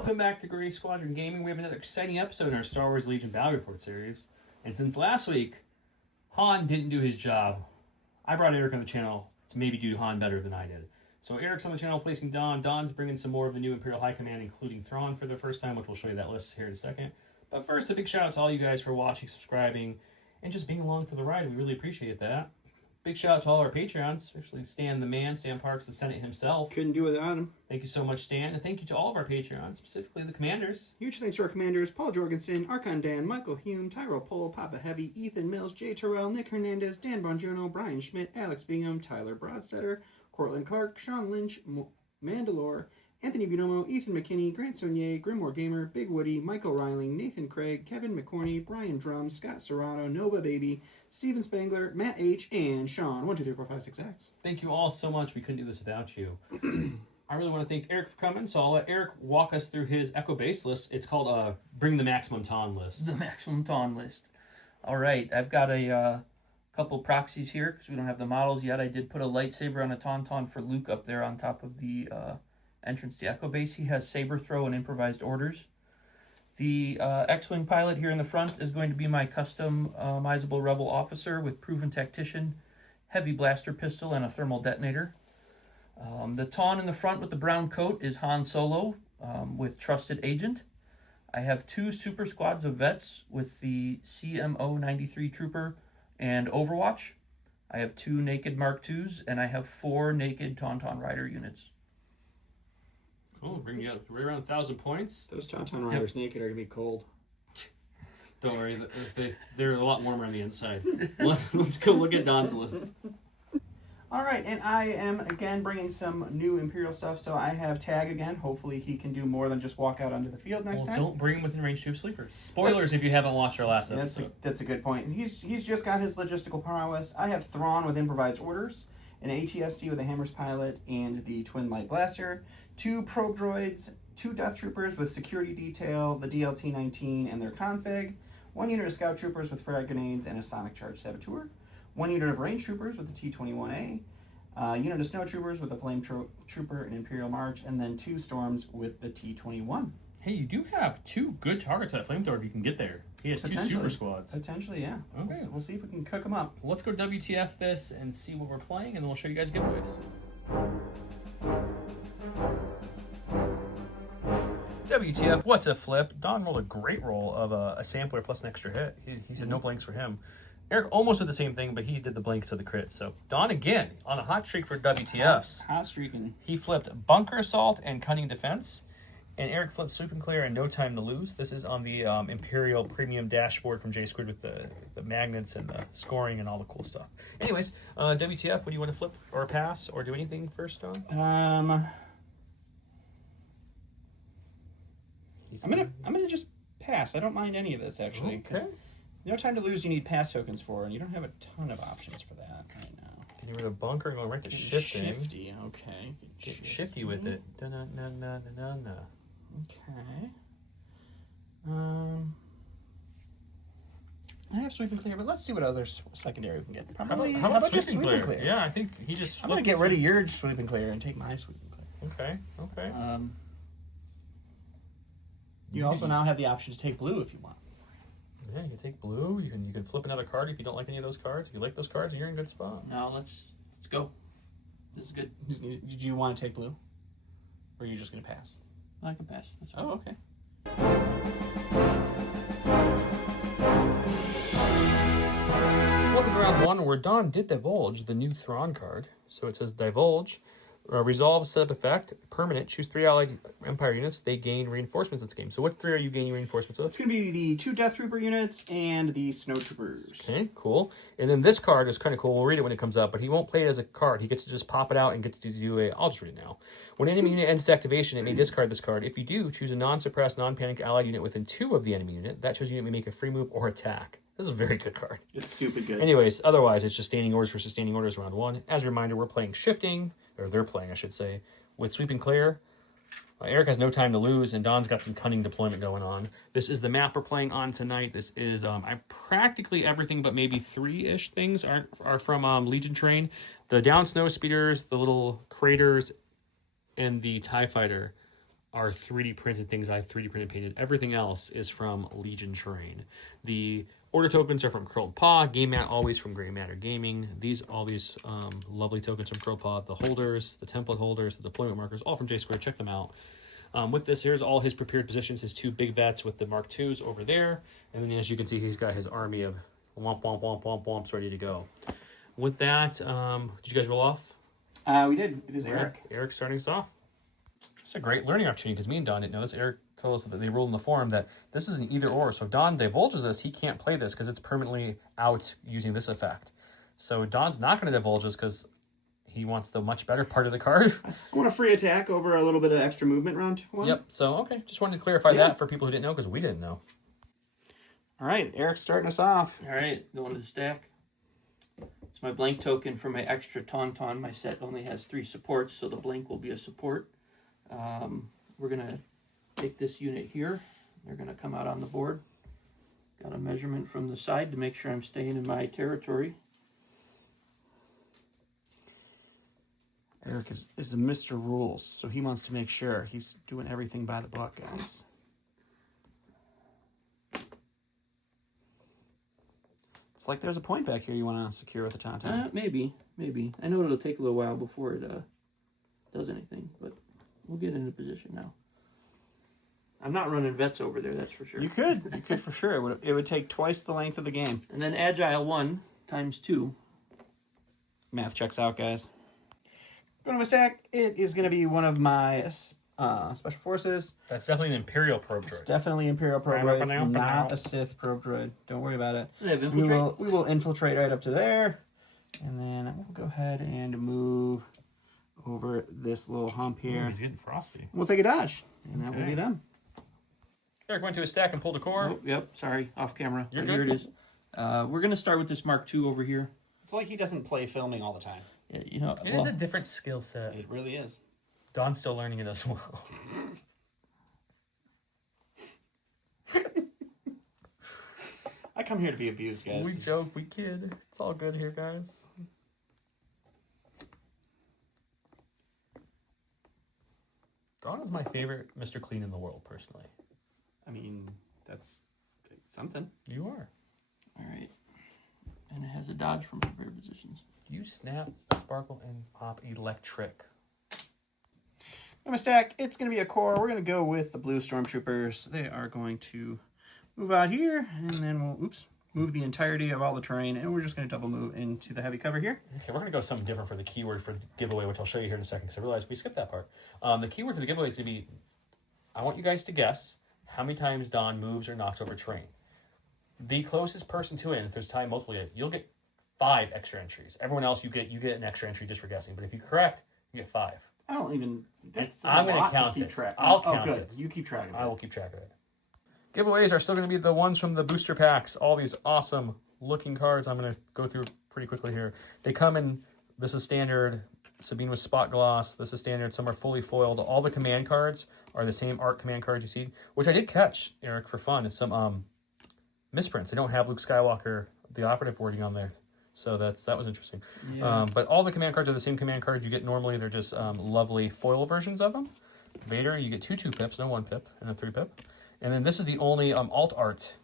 Welcome back to Gray Squadron Gaming. We have another exciting episode in our Star Wars Legion Battle Report series. And since last week, Han didn't do his job, I brought Eric on the channel to maybe do Han better than I did. So Eric's on the channel placing Don. Don's bringing some more of the new Imperial High Command, including Thrawn for the first time, which we'll show you that list here in a second. But first, a big shout out to all you guys for watching, subscribing, and just being along for the ride. We really appreciate that. Big shout out to all our Patreons, especially Stan the Man, Stan Parks, the Senate himself. Couldn't do without him. Thank you so much, Stan. And thank you to all of our Patreons, specifically the Commanders. Huge thanks to our Commanders, Paul Jorgensen, Archon Dan, Michael Hume, Tyrell Pohl, Papa Heavy, Ethan Mills, Jay Terrell, Nick Hernandez, Dan Bongiorno, Brian Schmidt, Alex Bingham, Tyler Broadstetter, Cortland Clark, Sean Lynch, Mandalore, Anthony Bunomo, Ethan McKinney, Grant Sonier, Grimoire Gamer, Big Woody, Michael Riling, Nathan Craig, Kevin McCorney, Brian Drum, Scott Serrano, Nova Baby, Steven Spangler, Matt H, and Sean 1, 2, 3, 4, 5, 6, X. Thank you all so much. We couldn't do this without you. I really want to thank Eric for coming, so I'll let Eric walk us through his Echo base list. It's called Bring the Maximum Ton list. The Maximum Ton list. All right, I've got a couple proxies here because we don't have the models yet. I did put a lightsaber on a Tauntaun for Luke up there on top of the entrance to Echo base. He has saber throw and improvised orders. The X-Wing pilot here in the front is going to be my customizable Rebel officer with proven tactician, heavy blaster pistol, and a thermal detonator. The Taun in the front with the brown coat is Han Solo with trusted agent. I have 2 super squads of vets with the CMO 93 trooper and Overwatch. I have 2 naked Mark IIs, and I have 4 naked Tauntaun rider units. Cool, bring you up right around 1,000 points. Those Tauntaun Riders naked are going to be cold. Don't worry, they're a lot warmer on the inside. Let's go look at Don's list. All right, and I am, again, bringing some new Imperial stuff. So I have Tagge again. Hopefully he can do more than just walk out onto the field next time. Don't bring him within range 2 sleepers. Spoilers if you haven't watched our last episode. That's a good point. And he's just got his logistical prowess. I have Thrawn with improvised orders, an ATST with a Hammers pilot, and the Twin Light Blaster, 2 probe droids, 2 Death Troopers with security detail, the DLT-19 and their config, 1 unit of Scout Troopers with frag grenades and a Sonic Charge Saboteur, 1 unit of Range Troopers with the T-21A, unit of Snow Troopers with a Flame Trooper and Imperial March, and then 2 Storms with the T-21. Hey, you do have 2 good targets at Flamethrower if you can get there. He has 2 super squads. Potentially, yeah. Okay. We'll see if we can cook them up. Let's go WTF this and see what we're playing, and then we'll show you guys giveaways. WTF, what's a flip? Don rolled a great roll of a sampler plus an extra hit. He said no blanks for him. Eric almost did the same thing, but he did the blanks to the crit. So Don again on a hot streak for WTFs. Hot streaking. He flipped Bunker Assault and Cunning Defense. And Eric flipped Sweep and Clear and No Time to Lose. This is on the Imperial Premium dashboard from J Squid with the magnets and the scoring and all the cool stuff. Anyways, WTF, what do you want to flip or pass or do anything first, Don? I'm gonna just pass. I don't mind any of this actually. Okay. No Time to Lose you need pass tokens for, and you don't have a ton of options for that right now. Getting rid of Bunker and going right to Shifting. Shifty, okay. Get shifty with it. Da-na-na-na-na-na. Okay. I have Sweep and Clear, but let's see what other secondary we can get. Probably, how about just Sweep and Clear? Yeah, I think he just I'm gonna get rid of your Sweep and Clear and take my Sweep and Clear. Okay. You also now have the option to take blue if you want. Yeah, you can take blue. You can flip another card if you don't like any of those cards. If you like those cards, you're in a good spot. Now let's go. This is good. Did you want to take blue? Or are you just going to pass? I can pass. That's fine. Oh, okay. Welcome to round 1, where Don did divulge the new Thrawn card. So it says divulge. Resolve setup effect, permanent. Choose 3 allied Empire units. They gain reinforcements this game. So what 3 are you gaining reinforcements with? It's going to be the 2 Death Trooper units and the Snow Troopers. Okay, cool. And then this card is kind of cool. We'll read it when it comes up, but he won't play it as a card. He gets to just pop it out and gets to do a... I'll just read it now. When an enemy unit ends its activation, it may discard this card. If you do, choose a non-suppressed, non-panic allied unit within 2 of the enemy unit. That chosen unit may make a free move or attack. This is a very good card. It's stupid good. Anyways, otherwise, it's just standing orders versus standing orders round 1. As a reminder, we're playing Shifting, or they're playing, I should say, with Sweep and Clear. Eric has No Time to Lose, and Don's got some cunning deployment going on. This is the map we're playing on tonight. This is practically everything, but maybe 3-ish things are from Legion Terrain. The down snow speeders, the little craters, and the TIE Fighter are 3D printed things I 3D printed painted. Everything else is from Legion Terrain. The order tokens are from Curled Paw. Game mat always from Gray Matter Gaming. All these lovely tokens from Curled Paw. The holders, the template holders, the deployment markers, all from J Square. Check them out. With this, here's all his prepared positions. His 2 big vets with the Mark IIs over there. And then as you can see, he's got his army of womp, womp, womp, womp, womps ready to go. With that, did you guys roll off? We did. It is Eric. Eric starting us off. It's a great learning opportunity because me and Don didn't know this. Eric told us that they ruled in the forum that this is an either or. So if Don divulges this, he can't play this because it's permanently out using this effect. So Don's not going to divulge this because he wants the much better part of the card. I want a free attack over a little bit of extra movement round 1. Yep. So, okay. Just wanted to clarify that for people who didn't know because we didn't know. All right. Eric's starting us off. All right, going to the stack. It's my blank token for my extra Tauntaun. My set only has 3 supports, so the blank will be a support. We're going to take this unit here. They're going to come out on the board. Got a measurement from the side to make sure I'm staying in my territory. Eric is the Mr. Rules, so he wants to make sure he's doing everything by the book, guys. It's like there's a point back here you want to secure with the Tauntaun. Maybe. I know it'll take a little while before it does anything, but we'll get into position now. I'm not running vets over there, that's for sure. You could for sure. It would take twice the length of the game. And then Agile 1 times 2. Math checks out, guys. Going to a stack, it is going to be one of my special forces. That's definitely an Imperial probe droid. It's definitely Imperial probe droid, not a Sith probe droid. Don't worry about it. We will infiltrate right up to there. And then we'll go ahead and move over this little hump here. Ooh, he's getting frosty. We'll take a dodge, and that will be them. Eric went to a stack and pulled a core. Oh, yep, sorry, off camera. You're Here good. it is. We're going to start with this Mark II over here. It's like he doesn't play filming all the time. Yeah, you know, It is a different skill set. It really is. Don's still learning it as well. I come here to be abused, guys. We joke, we kid. It's all good here, guys. Don is my favorite Mr. Clean in the world, personally. I mean, that's something. You are. All right. And it has a dodge from prepared positions. You snap, sparkle, and pop electric. I'm a stack. It's going to be a core. We're going to go with the blue stormtroopers. They are going to move out here, and then we'll, move the entirety of all the terrain, and we're just going to double move into the heavy cover here. Okay, we're going to go something different for the keyword for the giveaway, which I'll show you here in a second, because I realized we skipped that part. The keyword for the giveaway is going to be, I want you guys to guess how many times Don moves or knocks over terrain. The closest person to it, if there's time multiple, you'll get 5 extra entries. Everyone else, you get an extra entry just for guessing. But if you're correct, you get 5. I don't even. I'm going to count it. I'll count it. You keep track of it. I will keep track of it. Giveaways are still going to be the ones from the booster packs. All these awesome looking cards. I'm going to go through pretty quickly here. They come in. This is standard. Sabine with spot gloss. This is standard. Some are fully foiled. All the command cards are the same art command cards you see, which I did catch, Eric, for fun. It's some misprints. They don't have Luke Skywalker, the operative wording on there. So that was interesting. Yeah. But all the command cards are the same command cards you get normally. They're just lovely foil versions of them. Vader, you get 2 2-pips, no 1-pip, and a 3-pip. And then this is the only alt art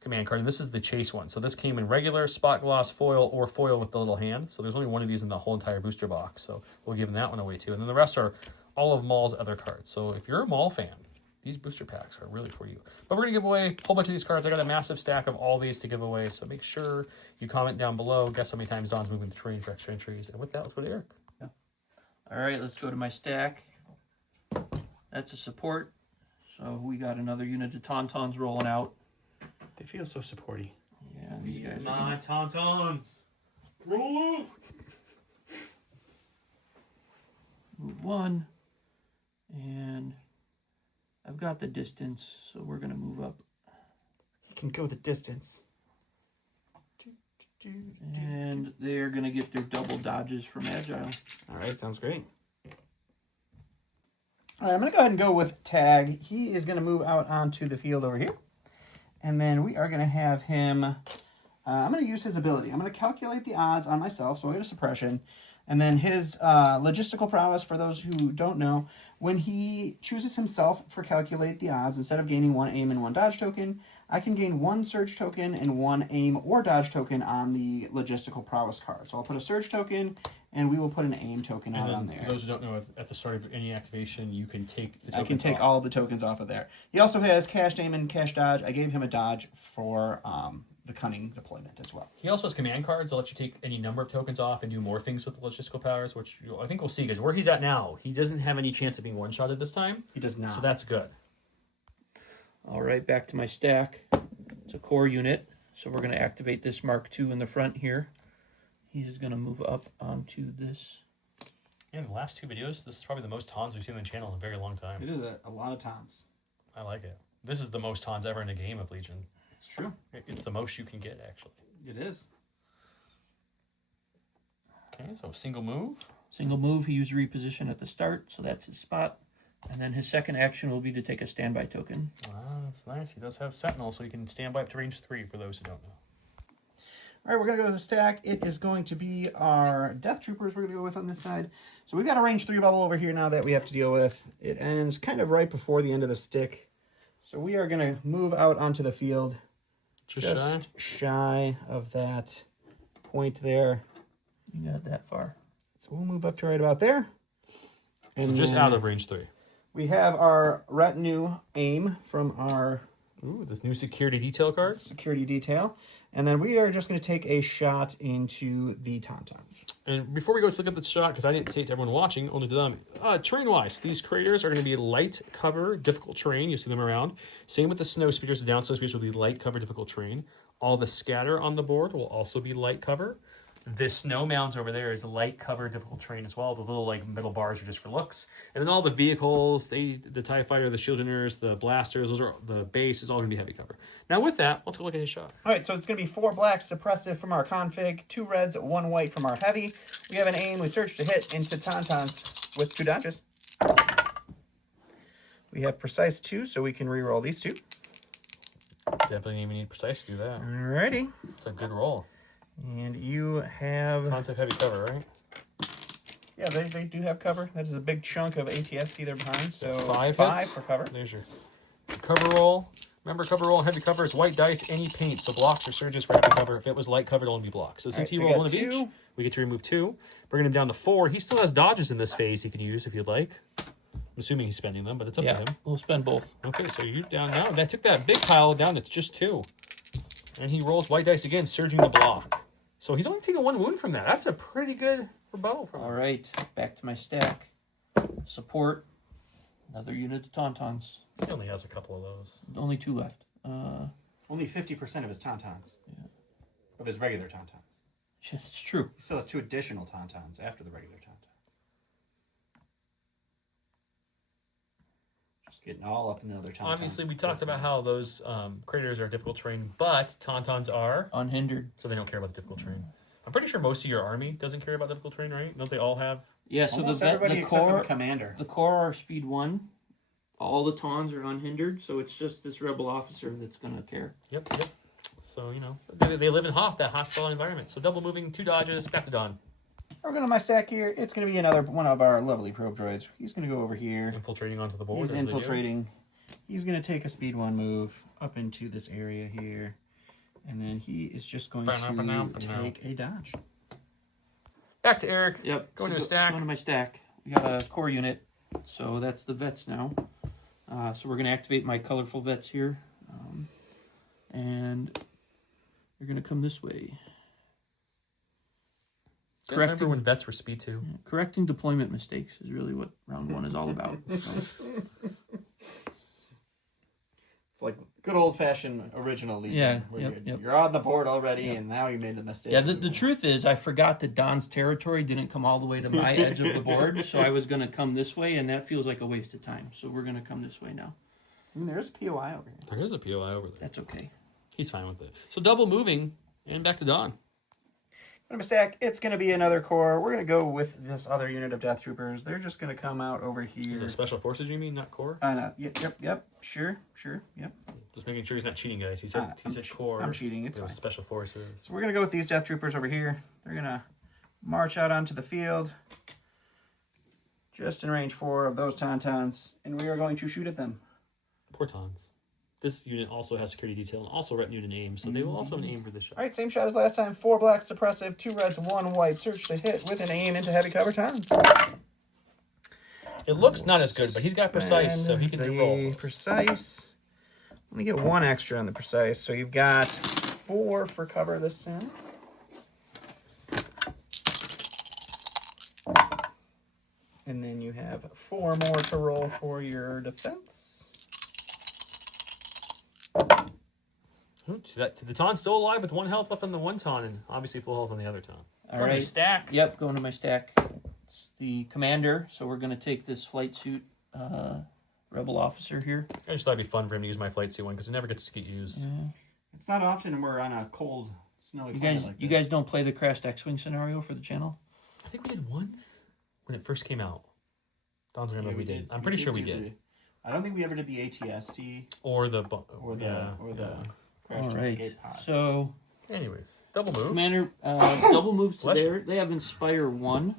command card, and this is the chase one. So this came in regular, spot gloss, foil, or foil with the little hand. So there's only one of these in the whole entire booster box. So we'll give that one away too. And then the rest are all of Maul's other cards. So if you're a Maul fan, these booster packs are really for you. But we're going to give away a whole bunch of these cards. I got a massive stack of all these to give away. So make sure you comment down below. Guess how many times Don's moving the terrain for extra entries. And with that, let's go to Eric. Yeah. All right, let's go to my stack. That's a support. So we got another unit of Tauntauns rolling out. They feel so supporty. Yeah, these guys My Tauntauns. Roll out. move 1. And I've got the distance, so we're going to move up. He can go the distance. And they're going to get their double dodges from Agile. All right, sounds great. All right, I'm going to go ahead and go with Tagge. He is going to move out onto the field over here. And then we are going to have him... I'm going to use his ability. I'm going to calculate the odds on myself, so I'll get a suppression. And then his logistical prowess, for those who don't know, When he chooses himself for calculate the odds, instead of gaining 1 aim and 1 dodge token, I can gain 1 surge token and 1 aim or dodge token on the logistical prowess card. So I'll put a surge token, and we will put an aim token out on there. For those who don't know, at the start of any activation, you can take the I can take all the tokens off of there. He also has cached aim and cached dodge. I gave him a dodge for the cunning deployment as well. He also has command cards that let you take any number of tokens off and do more things with the logistical powers, which I think we'll see, because where he's at now, he doesn't have any chance of being one-shotted this time. He does not. So that's good. All right, back to my stack. It's a core unit, so we're going to activate this Mark II in the front here. He's going to move up onto this. In the last 2 videos, this is probably the most Tons we've seen on the channel in a very long time. It is a lot of Tons. I like it. This is the most Tons ever in a game of Legion. It's true. It's the most you can get, actually. It is. Okay, so single move. Single move, he used reposition at the start, so that's his spot. And then his second action will be to take a standby token. Ah, that's nice. He does have Sentinel, so he can stand by up to range 3 for those who don't know. All right, we're going to go to the stack. It is going to be our Death Troopers we're going to go with on this side. So we've got a range 3 bubble over here now that we have to deal with. It ends kind of right before the end of the stick. So we are going to move out onto the field. Just shy of that point there. You got that far. So we'll move up to right about there. And so just out of range 3. We have our retinue aim from our this new security detail card. security detail. And then we are just going to take a shot into the Tauntauns. And before we go to look at the shot, because I didn't say it to everyone watching, only to them, terrain-wise, these craters are going to be light cover, difficult terrain. You see them around. Same with the snow speeders. The down snow speeders will be light cover, difficult terrain. All the scatter on the board will also be light cover. The snow mounds over there is light cover, difficult terrain as well. The little metal bars are just for looks. And then all the vehicles, the TIE Fighter, the Shield Generators, the blasters, those are the base is all going to be heavy cover. Now with that, let's go look at his shot. All right, so it's going to be 4 black suppressive from our config, 2 reds, 1 white from our heavy. We have an aim. We search to hit into Tauntauns with 2 dodges. We have precise 2, so we can re-roll these 2. Definitely even need precise to do that. Alrighty. It's a good roll. And you have... Tons have heavy cover, right? Yeah, they do have cover. That is a big chunk of ATSC they're behind. So 5 hits for cover. There's your cover roll. Remember, cover roll, heavy cover is white dice, any paint. So blocks or surges for heavy cover. If it was light cover, it'll only be blocks. So since he rolled 1 of each, we get to remove 2. Bringing him down to 4. He still has dodges in this phase he can use if you'd like. I'm assuming he's spending them, but it's up to him. We'll spend both. Okay, so you're down now. That took that big pile down. It's just 2. And he rolls white dice again, surging the block. So he's only taking 1 wound from that. That's a pretty good rebuttal from him. All right, back to my stack. Support, another unit of Tauntauns. He only has a couple of those. Only 2 left. Only 50% of his Tauntauns. Yeah. Of his regular Tauntauns. It's true. He still has 2 additional Tauntauns after the regular Tauntaun. Just getting all up in the other Tauntauns. Obviously, we talked about how those craters are difficult terrain, but Tauntauns are Unhindered. so they don't care about the difficult terrain. I'm pretty sure most of your army doesn't care about difficult terrain, right? Don't they all have? Yeah, so Almost the everybody except for core, the commander. the core are speed 1. All the Tauns are unhindered, so it's just this rebel officer that's going to care. Yep. So, they live in that hostile environment. So double moving, 2 dodges, back to Dawn. We're going to my stack here. It's going to be another one of our lovely probe droids. He's going to go over here. Infiltrating onto the board. He's infiltrating. He's going to take a speed 1 move up into this area here. And then he is just going to take a dodge. Back to Eric. Yep. Going to his stack. Going to my stack. We got a core unit, so that's the vets now. So we're going to activate my colorful vets here. And you're going to come this way. Remember when vets were speed 2? Yeah, correcting deployment mistakes is really what round 1 is all about. So. It's like good old-fashioned original Legion. Yeah, You're on the board already, and now you made a mistake. Yeah, the truth is, I forgot that Don's territory didn't come all the way to my edge of the board, so I was going to come this way, and that feels like a waste of time. So we're going to come this way now. I mean, there's a POI over here. There is a POI over there. That's okay. He's fine with it. So double moving, and back to Dawn. On my stack, it's going to be another core. We're going to go with this other unit of Death Troopers. They're just going to come out over here. Is it special forces, you mean, not core? Yep. Sure. Yep. Just making sure he's not cheating, guys. He said core. I'm cheating. It's fine. Special forces. So we're going to go with these Death Troopers over here. They're going to march out onto the field. just in range 4 of those Tauntauns, and we are going to shoot at them. Poor Tons. This unit also has security detail and also retinue and aim, so they will also have an aim for this shot. All right, same shot as last time. 4 black suppressive, 2 reds, 1 white. Search to hit with an aim into heavy cover Tons. It looks not as good, but he's got precise, so he can roll. Precise. Let me get 1 extra on the precise, so you've got 4 for cover this time. And then you have 4 more to roll for your defense. Ooh, the Taun's still alive with 1 health left on the 1 Taun, and obviously full health on the other Taun. All right. Stack. Yep, going to my stack. It's the commander, so we're going to take this flight suit rebel officer here. I just thought it'd be fun for him to use my flight suit one because it never gets to get used. Yeah. It's not often we're on a cold, snowy planet like this. You guys don't play the crashed X-Wing scenario for the channel? I think we did once when it first came out. Don's gonna know we did. I'm We pretty sure we do did. I don't think we ever did the ATST Or the crash to escape pod. So Anyways, double move. commander double moves to Bless you. there. They have Inspire 1.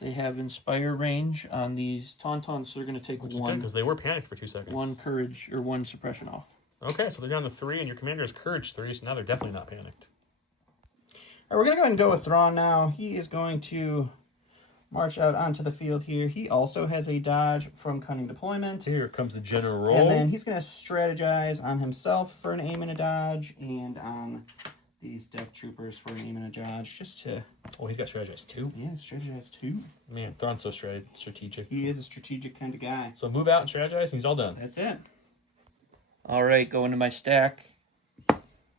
They have Inspire range on these Tauntauns, so they're going to take Which is good because they were panicked for 2 seconds. 1 courage or 1 suppression off. Okay, so they're down to 3, and your commander is courage 3, so now they're definitely not panicked. All right, we're going to go ahead and go with Thrawn now. He is going to march out onto the field here. He also has a dodge from Cunning Deployment. Here comes the general. And then he's going to strategize on himself for an aim and a dodge, and on these Death Troopers for an aim and a dodge, just to... Oh, he's got strategize 2. Yeah, strategize 2. Man, Thrawn's so strategic. He is a strategic kind of guy. So move out and strategize, and he's all done. That's it. All right, going to my stack.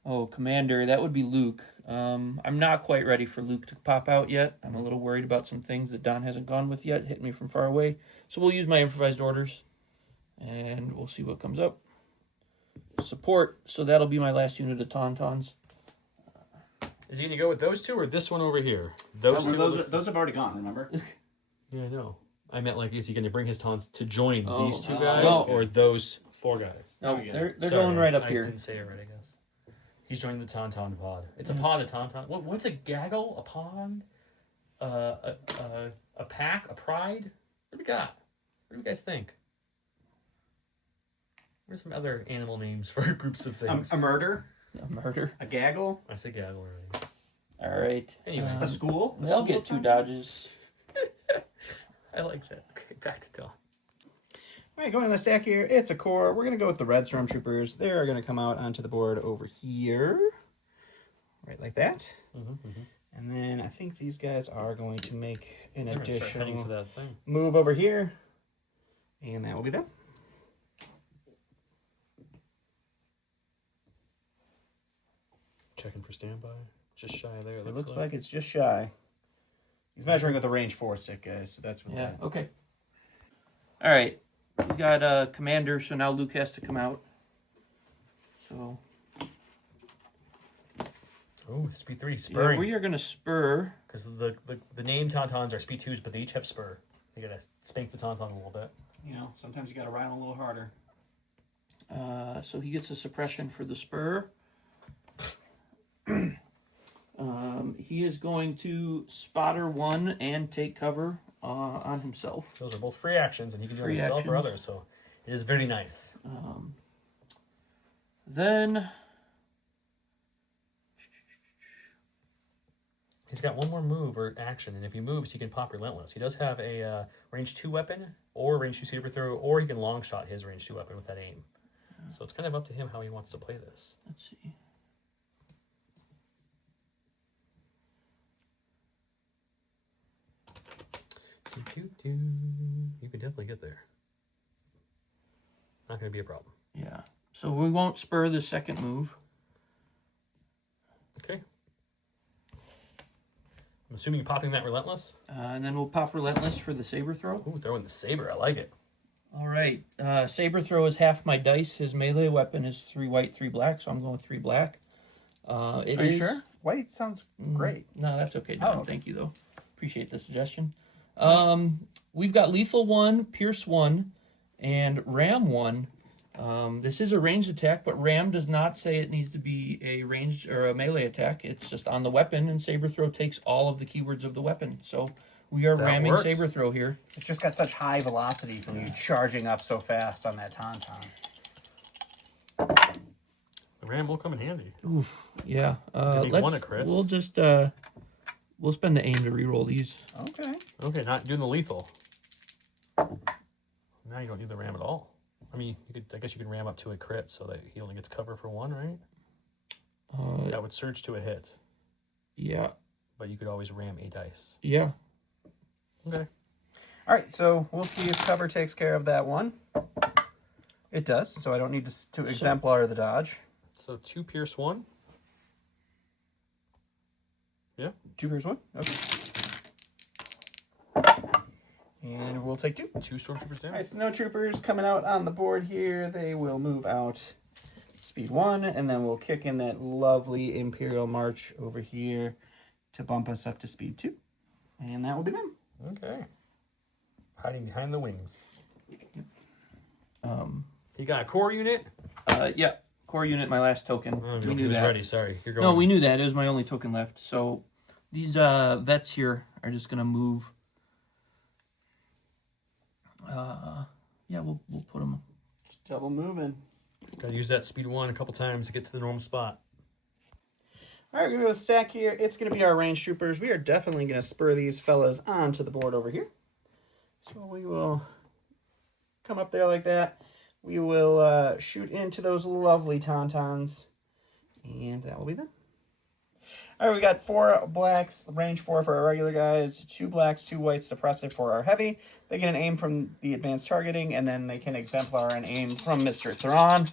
Oh, commander, that would be Luke. I'm not quite ready for Luke to pop out yet. I'm a little worried about some things that Don hasn't gone with yet, hit me from far away. So we'll use my improvised orders, and we'll see what comes up. Support, so that'll be my last unit of Tauntauns. Is he going to go with those 2 or this one over here? Those have already gone, remember? Yeah, I know. I meant, like, is he going to bring his Taunts to join these 2 guys no. or those 4 guys? No, Oh, yeah. they're Sorry, going right up I here. didn't say it right, I guess. He's joining the Tauntaun pod. It's a pod, a Tauntaun. What's a gaggle? A pond? A pack? A pride? What do we got? What do you guys think? What are some other animal names for groups of things? A murder? A murder. A gaggle? I say gaggle already. All right. Anyway. A school? A They'll school get 2 Tauntaun? dodges. I like that. Okay, back to Dawn. All right, going to my stack here. It's a core. We're going to go with the red stormtroopers. They're going to come out onto the board over here. Right like that. And then I think these guys are going to make an They're gonna start heading additional for that thing. move over here. And that will be them. Checking for standby. Just shy there. It looks like it's just shy. He's measuring with a range 4 stick, guys. So that's what Yeah, that... okay. All right. We got a commander, so now Luke has to come out. So Oh, speed 3, yeah, spurring. we are going to spur. Because the name Tauntauns are speed 2s, but they each have spur. You gotta spank the Tauntaun a little bit. You know, sometimes you got to ride him a little harder. So he gets a suppression for the spur. He is going to spotter 1 and take cover on himself. Those are both free actions, and he can do it Free himself or actions. others, so it is very nice. Then He's got 1 more move or action, and if he moves, he can pop Relentless. He does have a range 2 weapon, or range 2 saber throw, or he can long shot his range 2 weapon with that aim. So it's kind of up to him how he wants to play this. let's see. You can definitely get there. Not going to be a problem. Yeah. So we won't spur the second move. Okay. I'm assuming you're popping that Relentless? And then we'll pop Relentless for the saber throw. Ooh, throwing the saber. I like it. All right. Saber throw is half my dice. His melee weapon is 3 white, 3 black, so I'm going 3 black. Are you sure? White sounds great. No, that's okay, Don. Oh. Thank you, though. Appreciate the suggestion. We've got Lethal 1, Pierce 1, and Ram 1. This is a ranged attack, but Ram does not say it needs to be a ranged or a melee attack. It's just on the weapon, and Saber Throw takes all of the keywords of the weapon. So We are That ramming works. saber throw here. It's just got such high velocity from you charging up so fast on that tauntaun. The ram will come in handy. Oof. Yeah. Did they want a crit? We'll just we'll spend the aim to reroll these. Okay. Okay, not doing the lethal. Now you don't need the ram at all. I mean, I guess you can ram up to a crit so that he only gets cover for 1, right? That would surge to a hit. Yeah. But you could always ram a dice. Yeah. Okay. All right, so we'll see if cover takes care of that one. It does, so I don't need to exemplar the dodge. So 2 pierce 1. Yeah. 2 pierce 1. Okay. And we'll take 2. 2 stormtroopers down. All right, so no troopers coming out on the board here. They will move out speed 1, and then we'll kick in that lovely Imperial March over here to bump us up to speed 2. And that will be them. Okay. Hiding behind the wings. Um. He got a core unit. Yeah. Core unit, my last token. Oh, We knew was that. ready. Sorry, you're going. No, we knew that. It was my only token left. So these vets here are just gonna move. Yeah, we'll put them. Just double moving. Gotta use that speed 1 a couple times to get to the normal spot. All right, we're going to go with stack here. It's going to be our range troopers. We are definitely going to spur these fellas onto the board over here. So we will come up there like that. We will shoot into those lovely tauntauns. And that will be them. All right, we got 4 blacks, range 4 for our regular guys, 2 blacks, 2 whites, suppressive for our heavy. They get an aim from the advanced targeting, and then they can exemplar an aim from Mr. Thrawn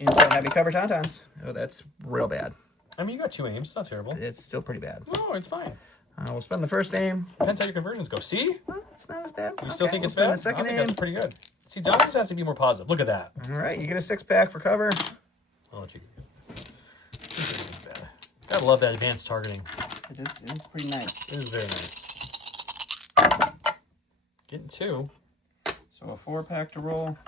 into heavy cover tauntauns. Oh, that's real bad. I mean, you got 2 aims. It's not terrible. It's still pretty bad. No, it's fine. We'll spend the first aim. Depends how your conversions go. See? Well, it's not as bad. You still think we'll it's spend bad? the second I think aim. that's pretty good. See, Don just has to be more positive. Look at that. All right, you get a 6-pack for cover. I'll let you get it. Gotta love that advanced targeting. It is pretty nice. It is very nice. Getting 2. So a 4-pack to roll.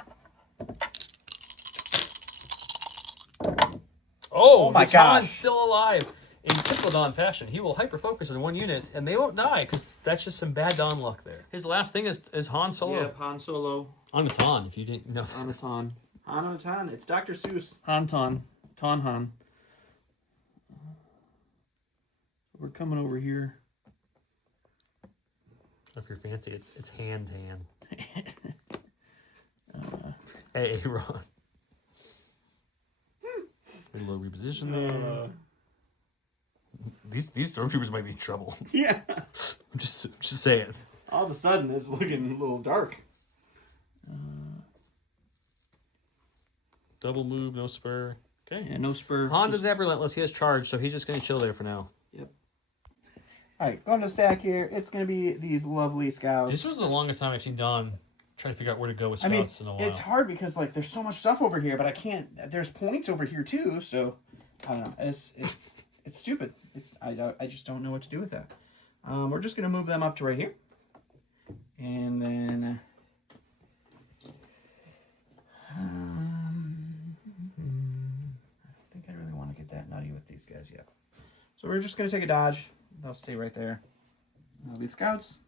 Oh my the Taun's gosh. still alive. In typical Don fashion, he will hyper-focus on 1 unit, and they won't die, because that's just some bad Don luck there. His last thing is Han Solo. Yeah, Han Solo. On a Taun, if you didn't know. On a Ton. Han on a ton. It's Dr. Seuss. Han Ton. Ton Han. We're coming over here. If you're fancy, it's hand. Hey, Ron. A little reposition there. These stormtroopers might be in trouble. Yeah. I'm just saying. All of a sudden, it's looking a little dark. Double move, no spur. Okay. Yeah, no spur. Han doesn't have relentless. He has charge, so he's just gonna chill there for now. Yep. All right, going to stack here. It's going to be these lovely scouts. This was the longest time I've seen Don try to figure out where to go with I mean, scouts in a while. it's hard because like there's so much stuff over here, but I can't. There's points over here too, so I don't know. It's stupid. I just don't know what to do with that. We're just gonna move them up to right here, and then I don't think I really want to get that nutty with these guys yet. So we're just gonna take a dodge. They'll stay right there. They'll be scouts.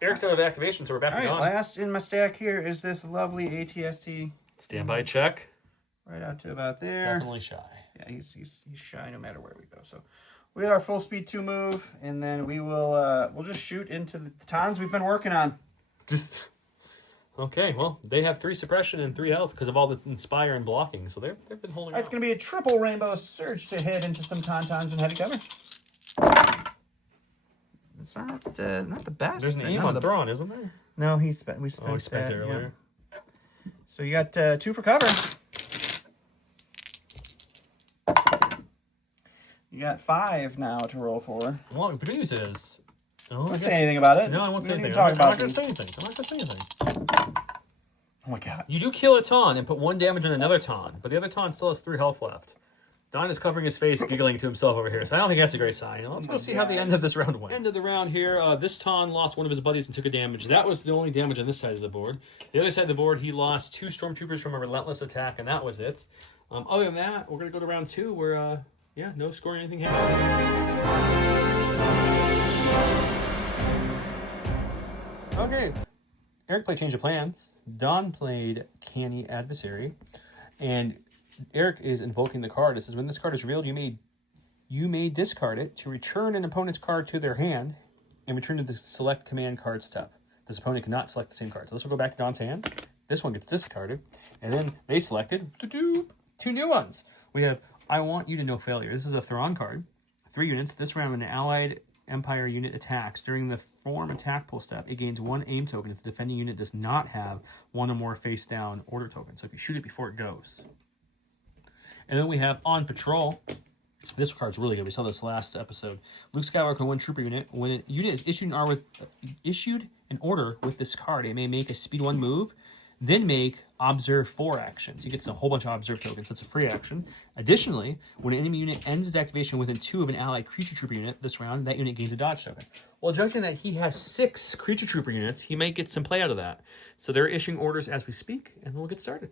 Eric's out of activation, so we're back All to right, Don. last in my stack here is this lovely ATST. Standby check. Right out to about there. Definitely shy. Yeah, he's shy no matter where we go. So we got our full speed 2 move, and then we'll just shoot into the tons we've been working on. Just okay. Well, they have 3 suppression and 3 health because of all this inspire and blocking, so they've been holding. All right, it's gonna be a triple rainbow surge to hit into some tauntauns and heavy cover. It's not the best. There's an but aim none on of the- Thrawn, isn't there? No, we spent Oh, he spent that, it earlier. yeah. So you got 2 for cover. You got 5 now to roll for. Well, the good news is. Oh, Don't say anything about it. No, I won't We say didn't anything. even I'm talk not about going to these. say anything. I'm not going to say anything. Oh my god. You do kill a Taun and put 1 damage on another Taun, but the other Taun still has 3 health left. Don is covering his face, giggling to himself over here, so I don't think that's a great sign. Let's go see how the end of this round went. End of the round here, this Taun lost one of his buddies and took a damage. That was the only damage on this side of the board. The other side of the board, he lost 2 stormtroopers from a relentless attack, and that was it. Other than that, we're going to go to round 2 where, yeah, no scoring anything happened. Okay. Eric played Change of Plans. Don played Canny Adversary. And Eric is invoking the card. It says, when this card is revealed, you may discard it to return an opponent's card to their hand and return to the select command card step. This opponent cannot select the same card. So this will go back to Don's hand. This one gets discarded. And then they selected two new ones. We have I Want You to Know Failure. This is a Thrawn card. 3 units. This round, when an allied Empire unit attacks during the form attack pull step, it gains 1 aim token if the defending unit does not have 1 or more face down order tokens. So if you shoot it before it goes. And then we have On Patrol. This card's really good. We saw this last episode. Luke Skywalker 1 trooper unit. When a unit is issued an order with this card, it may make a speed 1 move, then make Observe 4 actions. You get a whole bunch of Observe tokens. That's a free action. Additionally, when an enemy unit ends its activation within 2 of an allied creature trooper unit this round, that unit gains a dodge token. Well, judging that he has 6 creature trooper units, he might get some play out of that. So they're issuing orders as we speak, and we'll get started.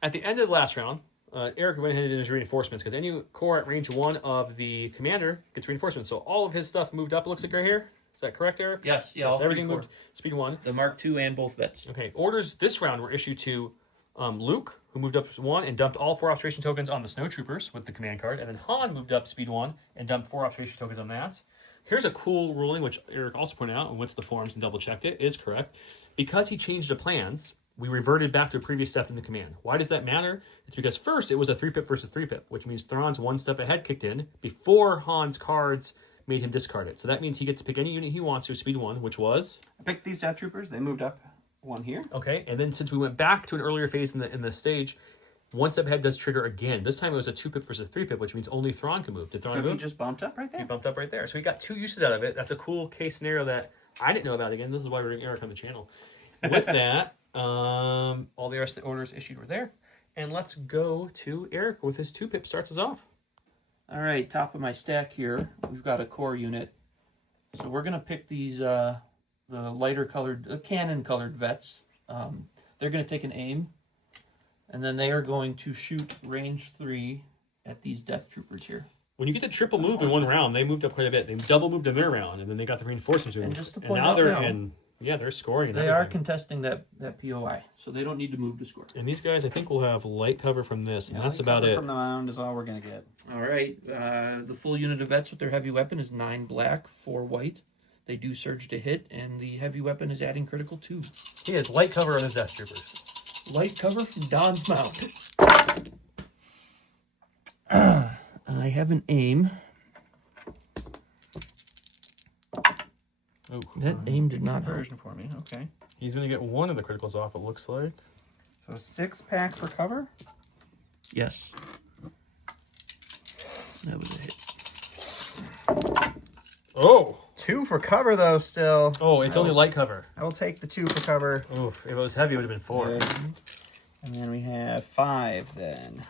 At the end of the last round, Eric went ahead and did his reinforcements, because any core at range 1 of the commander gets reinforcements. So all of his stuff moved up, it looks like right here. Is that correct, Eric? Yes, yeah. Yes, everything moved speed 1. The Mark II and both vets. Okay, orders this round were issued to Luke, who moved up to 1 and dumped all 4 observation tokens on the snowtroopers with the command card. And then Han moved up speed 1 and dumped 4 observation tokens on that. Here's a cool ruling, which Eric also pointed out and went to the forums and double-checked it. It is correct. Because he changed the plans, we reverted back to a previous step in the command. Why does that matter? It's because first it was a 3-pip versus 3-pip, which means Thrawn's 1 step ahead kicked in before Han's cards made him discard it. So that means he gets to pick any unit he wants to speed 1, which was? I picked these Death Troopers. They moved up 1 here. Okay, and then since we went back to an earlier phase in the stage, 1 step ahead does trigger again. This time it was a 2-pip versus 3-pip, which means only Thrawn can move. Did Thrawn So move? he just bumped up right there. He bumped up right there. So he got 2 uses out of it. That's a cool case scenario that I didn't know about. Again, this is why we're doing Eric on the channel. With that, all the rest of the orders issued were there. And let's go to Eric with his 2-pip starts us off. All right, top of my stack here, we've got a core unit. So we're going to pick these, the lighter colored, cannon colored vets. They're going to take an aim, and then they are going to shoot range 3 at these Death Troopers here. When you get the triple move in 1 round, they moved up quite a bit. They double moved in their round, and then they got the reinforcements. And just to and point now out they're now, in. Yeah, they're scoring. They are contesting that POI, so they don't need to move to score. And these guys, I think, will have light cover from this, and Yeah, that's light about cover it. From the mound is all we're gonna get. All right, the full unit of vets with their heavy weapon is 9 black, 4 white. They do surge to hit, and the heavy weapon is adding critical 2. He has light cover on his Death Troopers. Light cover from Don's mount. I have an aim. Oh, That aim did not hurt. Version for me. Okay. he's going to get 1 of the criticals off, it looks like. So 6 pack for cover. Yes. That was a hit. Oh! 2 for cover though. Still. Oh, it's only light cover. I will take the 2 for cover. Oof, if it was heavy, it would have been 4. Good. And then we have 5 then.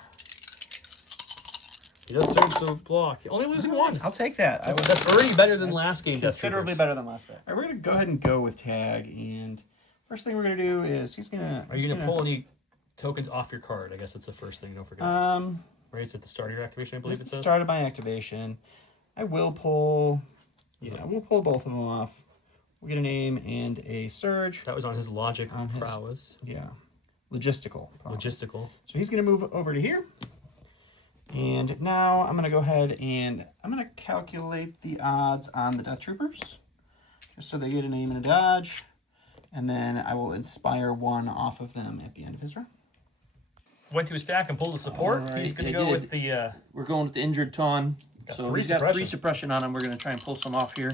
He does surge to block. Only losing 1. I'll take that. I would. That's already better than last game. Death Considerably Troopers. better than last bet. All right, we're gonna go ahead and go with Tagge, and first thing we're gonna do is he's gonna. Are you going to pull any tokens off your card? I guess that's the first thing. Don't forget. Right, it's at the start of your activation, I believe it says. Started my activation. I will pull. Yeah, we'll pull both of them off. We get a name and a surge. That was on his logic On his- prowess. Yeah, logistical. Problem. Logistical. So he's gonna move over to here. And now I'm gonna go ahead and I'm gonna calculate the odds on the Death Troopers, just so they get a name and a dodge, and then I will inspire 1 off of them at the end of his round. Went to his stack and pulled the support. All right, He's going to they go did. with the... We're going with the injured Thrawn. Got So 3 he's got 3 suppression. suppression on him. We're going to try and pull some off here.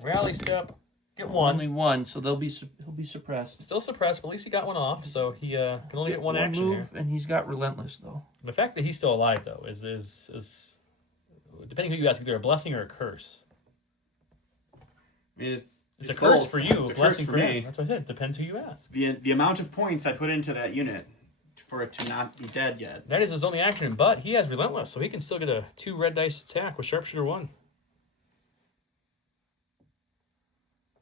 Rally step. Get 1. Only 1, so he'll be suppressed. Still suppressed, but at least he got 1 off, so he can only get 1 action move, here. and he's got relentless though. The fact that he's still alive, though, is depending who you ask, either a blessing or a curse. I mean, It's a curse for you, It's a a blessing curse for for me. me. That's what I said. Depends who you ask. The amount of points I put into that unit for it to not be dead yet. That is his only action, but he has relentless, so he can still get a 2 red dice attack with sharpshooter 1.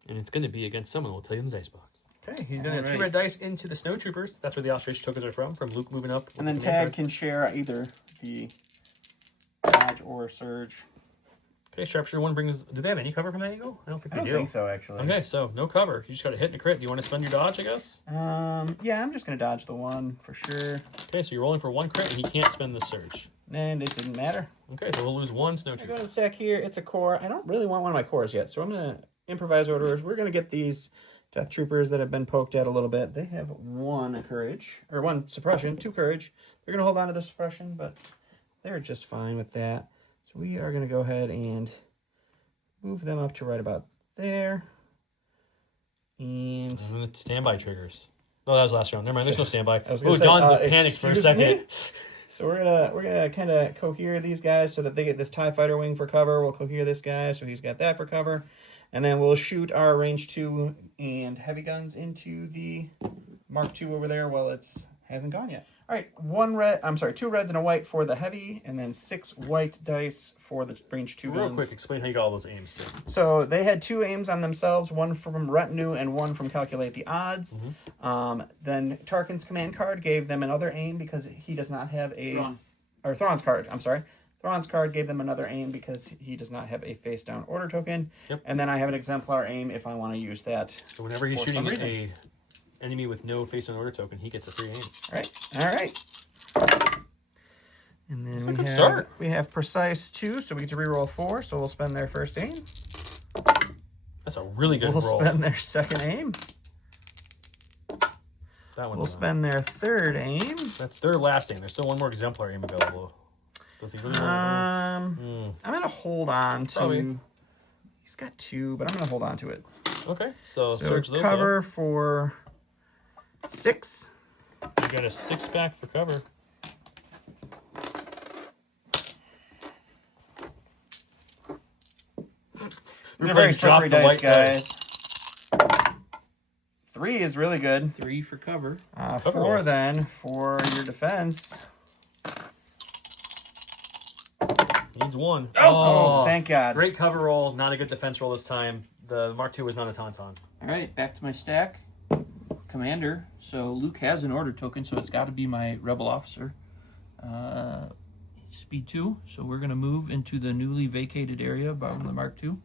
And it's going to be against someone. We'll tell you in the dice box. Okay, he's going to have 2 Alright. red dice into the snowtroopers. That's where the observation tokens are from Luke moving up. And then with the Tagge inside. can share either the dodge or surge. Okay, sharpshooter 1 brings. Do they have any cover from that angle? I don't think I they don't do. think so, actually. Okay, so no cover. You just got to hit and a crit. Do you want to spend your dodge, I guess? Yeah, I'm just gonna dodge the 1 for sure. Okay, so you're rolling for 1 crit, and he can't spend the surge. And it didn't matter. Okay, so we'll lose 1 snow I trooper. go to the stack here. It's a core. I don't really want one of my cores yet, so I'm gonna improvise orders. We're gonna get these death troopers that have been poked at a little bit. They have 1 courage or 1 suppression, 2 courage. They're gonna hold on to the suppression, but they're just fine with that. So we are gonna go ahead and move them up to right about there. And Standby triggers. Oh, that was last round. Never mind. There's no standby. Oh, Don panicked for a second. So we're gonna kind of cohere these guys so that they get this TIE fighter wing for cover. We'll cohere this guy so he's got that for cover, and then we'll shoot our range 2 and heavy guns into the Mark II over there while it hasn't gone yet. All right, 2 reds and a white for the heavy, and then 6 white dice for the range 2 guns. Real quick, explain how you got all those aims too. So they had 2 aims on themselves, 1 from retinue and 1 from calculate the odds. Then Tarkin's command card gave them another aim because he does not have a... Thrawn. Or Thrawn's card, I'm sorry. Thrawn's card gave them another aim because he does not have a face down order token. Yep. And then I have an exemplar aim if I want to use that. So whenever he's shooting a enemy with no face down order token, he gets a free aim. All right. And then we have precise 2, so we get to reroll 4, so we'll spend their first aim. That's a really good We'll roll. spend their second aim. That one. We'll spend their third aim. That's their last aim. There's still 1 more exemplar aim available. Does he really I'm gonna hold on to. Probably. He's got 2, but I'm gonna hold on to it. Okay, so search those cover up. for 6. You got a 6 back for cover. They're very slippery dice, guys. 3 is really good. 3 for cover. 4 then for your defense. Needs 1. Oh, thank God. Great cover roll, not a good defense roll this time. The Mark II was not a tauntaun. All right, back to my stack. Commander. So Luke has an order token, so it's got to be my rebel officer. Speed 2. So we're going to move into the newly vacated area by the Mark II.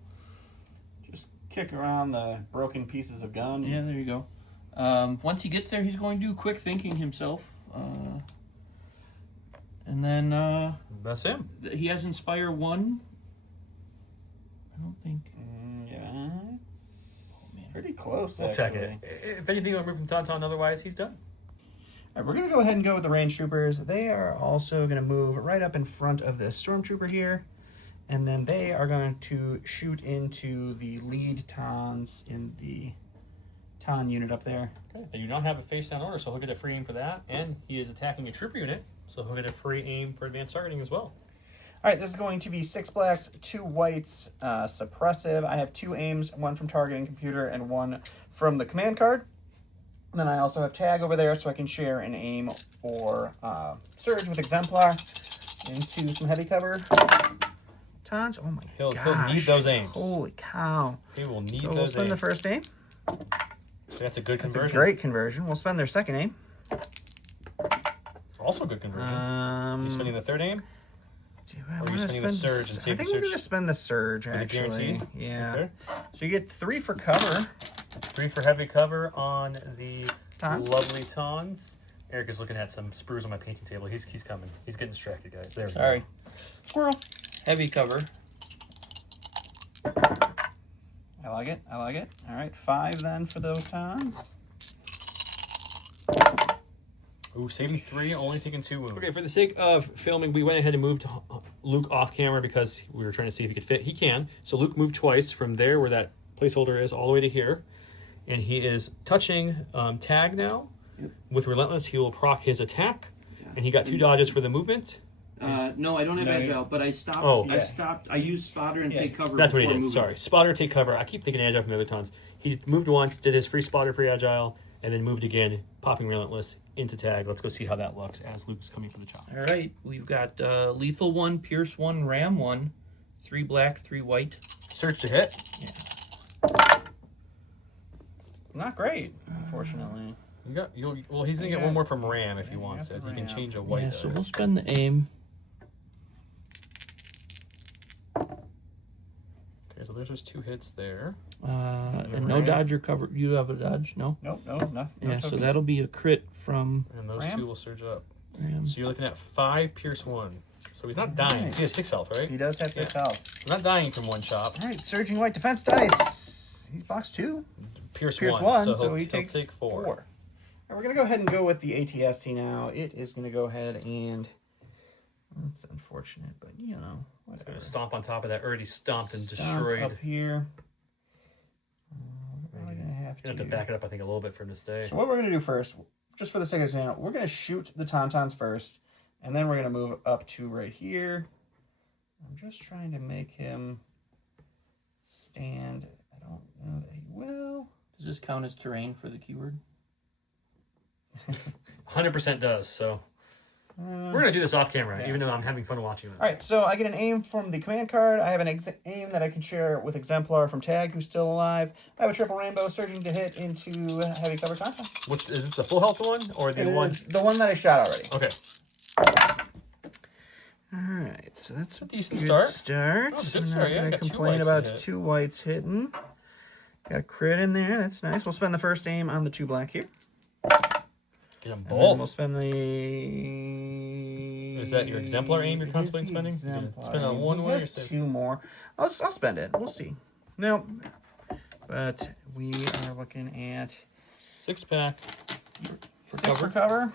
Just kick around the broken pieces of gun. Yeah, there you go. Once he gets there, he's going to do quick thinking himself. And then That's him. He has Inspire 1. I don't think. Yeah, it's pretty close, We'll actually. check it. If anything, we'll move from tauntaun. Otherwise, he's done. All right, we're going to go ahead and go with the range troopers. They are also going to move right up in front of this stormtrooper here. And then they are going to shoot into the lead Tons in the Ton unit up there. Okay, they do not have a face down order, so he'll get a free aim for that. And he is attacking a trooper unit, so he'll get a free aim for advanced targeting as well. All right, this is going to be 6 blacks, 2 whites, suppressive. I have 2 aims, 1 from targeting computer and 1 from the command card. And then I also have Tagge over there, so I can share an aim or surge with exemplar into some heavy cover. Tons. Oh my He'll gosh. need those aims. Holy cow. He will need So those we'll spend aims. the first aim. That's a good That's conversion. a great conversion. We'll spend their second aim. Also a good conversion. You spending the third aim? Or are you spending the surge and I save the think we're surge? going to spend the surge, For the actually. guarantee? Yeah. Okay. So you get 3 for cover. 3 for heavy cover on the Tons. lovely Tons. Eric is looking at some sprues on my painting table. He's coming. He's getting distracted, guys. There we Sorry. go. Squirrel. Heavy cover. I like it. I like it. All right, 5 then for those Tons. Ooh, saving 3, only taking 2 wounds. Okay, for the sake of filming, we went ahead and moved Luke off camera because we were trying to see if he could fit. He can. So Luke moved twice from there where that placeholder is all the way to here. And he is touching Tagge now. Yep. With Relentless, he will proc his attack. Yeah. And he got 2 dodges for the movement. No, I don't have Agile, but I stopped. Oh. I stopped. I used Spotter and take cover. That's what he before did. moving. Sorry. Spotter, take cover. I keep thinking Agile from the other Tons. He moved once, did his free Spotter, free Agile, and then moved again, popping Relentless into Tagge. Let's go see how that looks as Luke's coming for the chop. All right, we've got Lethal 1, Pierce 1, Ram 1, 3 black, 3 white. Search to hit. Yeah. Not great, unfortunately. Well, he's going to get 1 more from Ram if he wants it. He can change a white. Yeah, so we'll spend the aim. there's just 2 hits there. And no dodge or cover. You have a dodge? No? Nope, no Yeah, so tokens. that'll be a crit from And those Ram? 2 will surge up. Ram. So you're looking at 5 Pierce 1. So he's not dying. Nice. He has 6 health, right? He does have 6 health. He's not dying from 1 chop. All right, Surging White defense dice. He blocks 2. Pierce 1, 1, so he'll he takes take 4. 4. All right, we're going to go ahead and go with the ATST now. It is going to go ahead and... That's unfortunate, but, you know, He's whatever. going to stomp on top of that already stomped and Stomp destroyed. up here. We're probably going to have You're going to have to back it up, I think, a little bit for him to stay. So what we're going to do first, just for the sake of the channel, we're going to shoot the Tauntauns first, and then we're going to move up to right here. I'm just trying to make him stand. I don't know that he will. Does this count as terrain for the keyword? 100% does, so... We're going to do this off camera, yeah. even though I'm having fun watching this. All right, so I get an aim from the command card. I have an aim that I can share with Exemplar from Tagge, who's still alive. I have a triple rainbow surging to hit into heavy cover Tauntaun. What, is this the full health one, or the one? The one that I shot already. Okay. All right, so that's A decent good start. start. Oh, it's a good I'm start, not yeah, going to got 2 complain whites to about hit. 2 whites hitting. Got a crit in there. That's nice. We'll spend the first aim on the 2 black here. Get them And then both. we'll spend the... Is that your exemplar aim you're contemplating spending? You're gonna spend on one way or Yes, save? 2 more. I'll spend it. We'll see. No, but we are looking at 6-pack. for 6 for cover.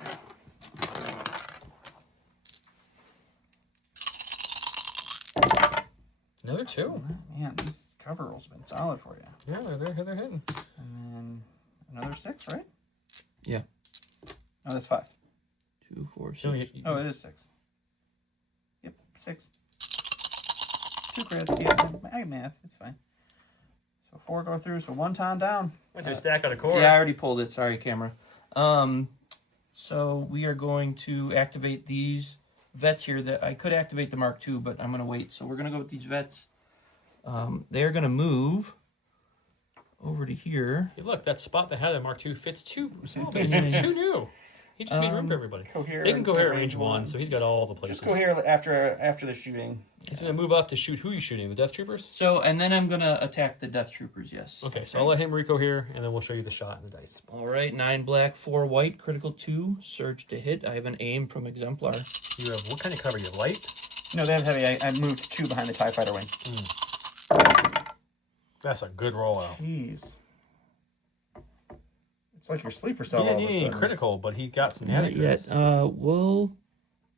Another 2. Man, this cover roll's been solid for you. Yeah, they're hitting. And then another 6, right? Yeah. No, that's 5. 2, 4, 6. No, Oh, it is 6. Yep, 6. 2 crits. Yeah, I math. It's fine. So 4 go through. So 1 Taun down. Went to a stack out of core. Yeah, I already pulled it. Sorry, camera. So we are going to activate these vets here. That I could activate the Mark II, but I'm going to wait. So we're going to go with these vets. They're going to move over to here. Hey, look, that spot that had a Mark II fits 2 small bases. Who knew? He just made room for everybody. Cohere They can go here at range range 1, so he's got all the places. Just go here after the shooting. He's going to move up to shoot. Who are you shooting? The Death Troopers? So, and then I'm going to attack the Death Troopers, yes. Okay, so I'll let him Rico here, and then we'll show you the shot and the dice. All right, 9 black, 4 white, critical 2, surge to hit. I have an aim from Exemplar. You have what kind of cover? You have light? No, they have heavy. I moved 2 behind the TIE Fighter wing. That's a good rollout. Jeez. It's like your sleeper He cell. didn't all need of a any sudden. critical, but he got some Not yet. crits.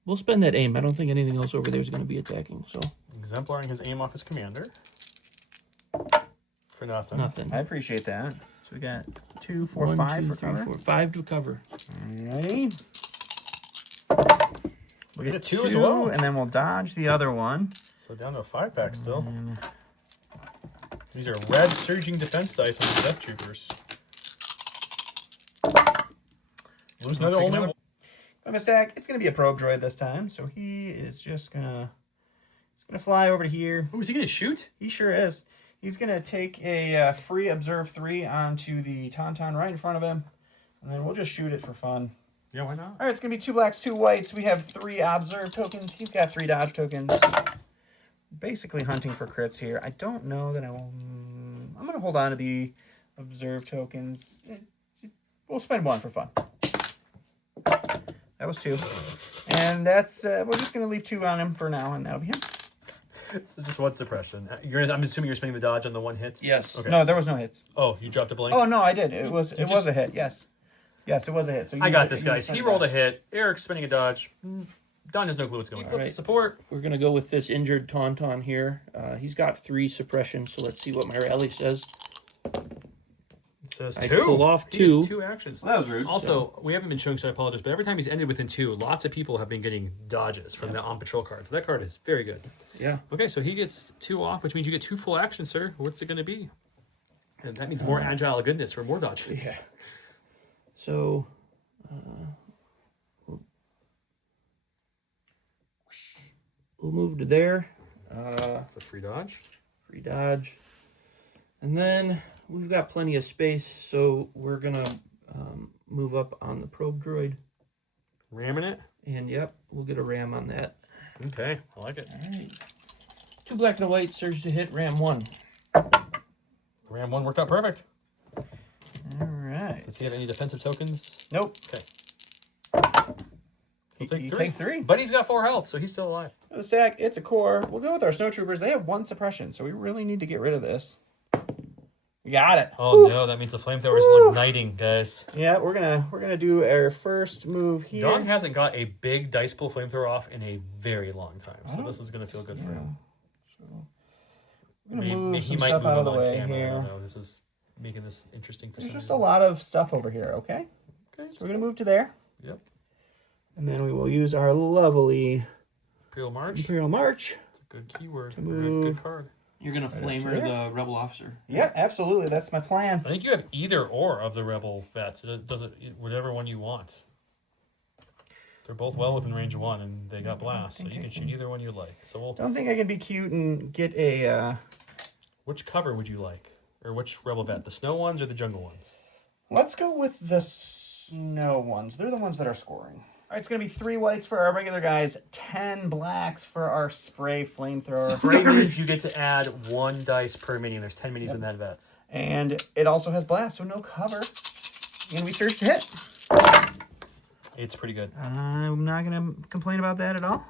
We'll spend that aim. I don't think anything else over there is going to be attacking, so Exemplaring his aim off his commander. For nothing. nothing. I appreciate that. So we got 2, 4, 1, 5 2, for 3, cover. 4, 5 to cover. Alrighty. We'll get 2 as well. And then we'll dodge the other one. So down to a 5-pack still. These are red surging defense dice on the Death Troopers. Lose another Take only another- one. I'm gonna stack. It's gonna be a probe droid this time, so he is just gonna. He's gonna fly over to here. Oh, is he going to shoot? He sure is. He's gonna take a free observe 3 onto the Tauntaun right in front of him, and then we'll just shoot it for fun. Yeah, why not? All right, it's gonna be 2 blacks, 2 whites. We have 3 observe tokens. He's got 3 dodge tokens. Basically hunting for crits here. I don't know that I will. I'm gonna hold on to the observe tokens. We'll spend 1 for fun. That was 2. And that's, we're just going to leave 2 on him for now, and that'll be him. So just 1 suppression. I'm assuming you're spending the dodge on the 1 hit? Yes. Okay. No, there was no hits. Oh, you dropped a blank? Oh, no, I did. It was just- a hit, yes. Yes, it was a hit. So I got this, guys. spent He it rolled a back. hit. Eric's spending a dodge. Don has no clue what's going on. Alright. The support. We're going to go with this injured Tauntaun here. He's got 3 suppression, so let's see what my rally says. It says I 2. pull off He 2. has 2 actions. Well, that was rude. Also, we haven't been showing, so I apologize, but every time he's ended within 2, lots of people have been getting dodges from the on-patrol card. So that card is very good. Yeah. Okay, so he gets 2 off, which means you get 2 full actions, sir. What's it going to be? And that means more agile goodness for more dodges. Yeah. So, we'll move to there. It's a free dodge. Free dodge. And then we've got plenty of space, so we're going to move up on the probe droid. Ramming it. And, yep, we'll get a ram on that. Okay, I like it. All right. 2 black and a white, surge to hit, ram 1. Ram 1 worked out perfect. All right. Does he have any defensive tokens? Nope. Okay. You take 3. But he's got 4 health, so he's still alive. The stack, it's a core. We'll go with our snowtroopers. They have 1 suppression, so we really need to get rid of this. We got it. Oh no, that means the flamethrowers are igniting, guys. Yeah, we're gonna do our first move here. Don hasn't got a big dice pull flamethrower off in a very long time, so this is gonna feel good for him. So we're gonna move some stuff out of the way here. This is making this interesting for There's some just a reason. lot of stuff over here. Okay. Okay. So we're gonna move to there. Yep. And then we will use our lovely Imperial March. Imperial March. It's a good keyword. To move. Good card. You're gonna flamer the rebel officer. Yep, absolutely. That's my plan. I think you have either or of the rebel vets. It does it whatever one you want. They're both well within range of 1, and they got blast, so you can shoot either one you like. So we'll. Don't think I can be cute and get a. Which cover would you like, or which rebel vet? The snow ones or the jungle ones? Let's go with the snow ones. They're the ones that are scoring. All right, it's going to be 3 whites for our regular guys, 10 blacks for our spray flamethrower. Spray means you get to add 1 dice per mini, and there's 10 minis in that vets. And it also has blast, so no cover. And we surge to hit. It's pretty good. I'm not going to complain about that at all.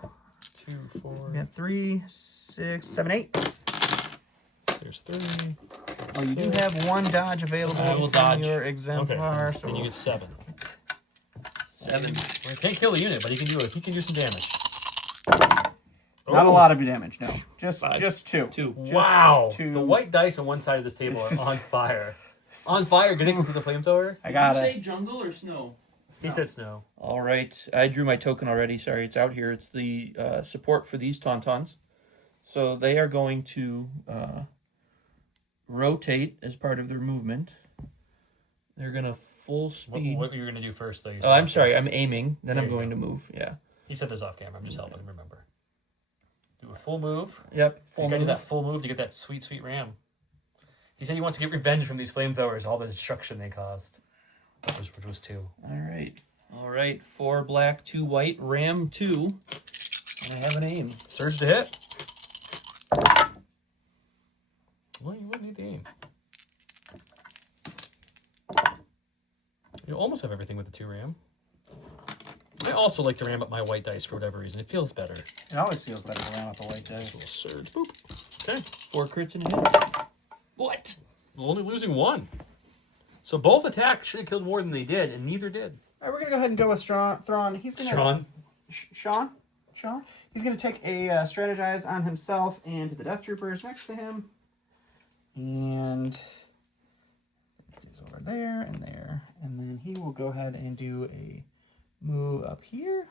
2, 4. We got 3, 6, 7, 8. There's 3. Oh, you do have 1 dodge available I will from dodge. your Okay, exemplar. then you get 7. 7. Well, he can't kill a unit, but he can do it. He can do some damage. Not a lot of damage, no. Just 2. 2. Just Wow. 2. The white dice on one side of this table This are is- on fire. On fire, getting into the flamethrower. I got Did you it. say jungle or snow? He said snow. All right, I drew my token already. Sorry, it's out here. It's the support for these tauntauns. So they are going to rotate as part of their movement. They're going to full speed. What you're gonna do first, though? Oh, I'm sorry. I'm aiming. Then There I'm you going go. to move. Yeah. He said this off camera. I'm just helping him remember. Do a full move. Yep. You gotta do that full move to get that sweet, sweet ram. He said he wants to get revenge from these flamethrowers, all the destruction they caused. Which was 2. All right. All right. 4 black, 2 white, ram 2. And I have an aim. Surge to hit. Well, you wouldn't need the aim. You almost have everything with the 2 ram. I also like to ram up my white dice for whatever reason. It feels better. It always feels better to ram up the white dice. Surge. Boop. Okay. 4 crits in a hit. What? Only losing 1. So both attacks should have killed more than they did, and neither did. All right, we're going to go ahead and go with Thrawn. He's going to... Sean? Sean? He's going to take a strategize on himself and the Death Troopers next to him. And he's over there and there. And then he will go ahead and do a move up here.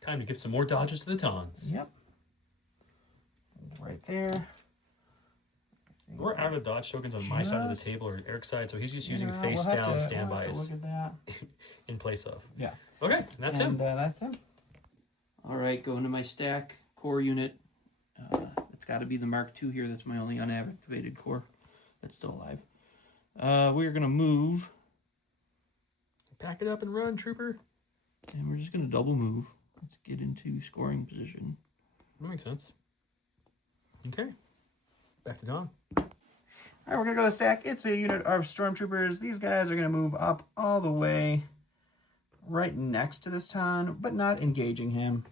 Time to give some more dodges to the Tons. Yep. Right there. We're out of dodge tokens on my side of the table or Eric's side, so he's just using face we'll have down to standbys look at that. in place of. Yeah. Okay, and that's him. That's him. All right, go into my stack. Core unit. It's got to be the Mark II here. That's my only unactivated core that's still alive. We're going to move. Pack it up and run, trooper. And we're just going to double move. Let's get into scoring position. That makes sense. Okay. Back to Don. All right, we're going to go to the stack. It's a unit of stormtroopers. These guys are going to move up all the way right next to this Ton, but not engaging him.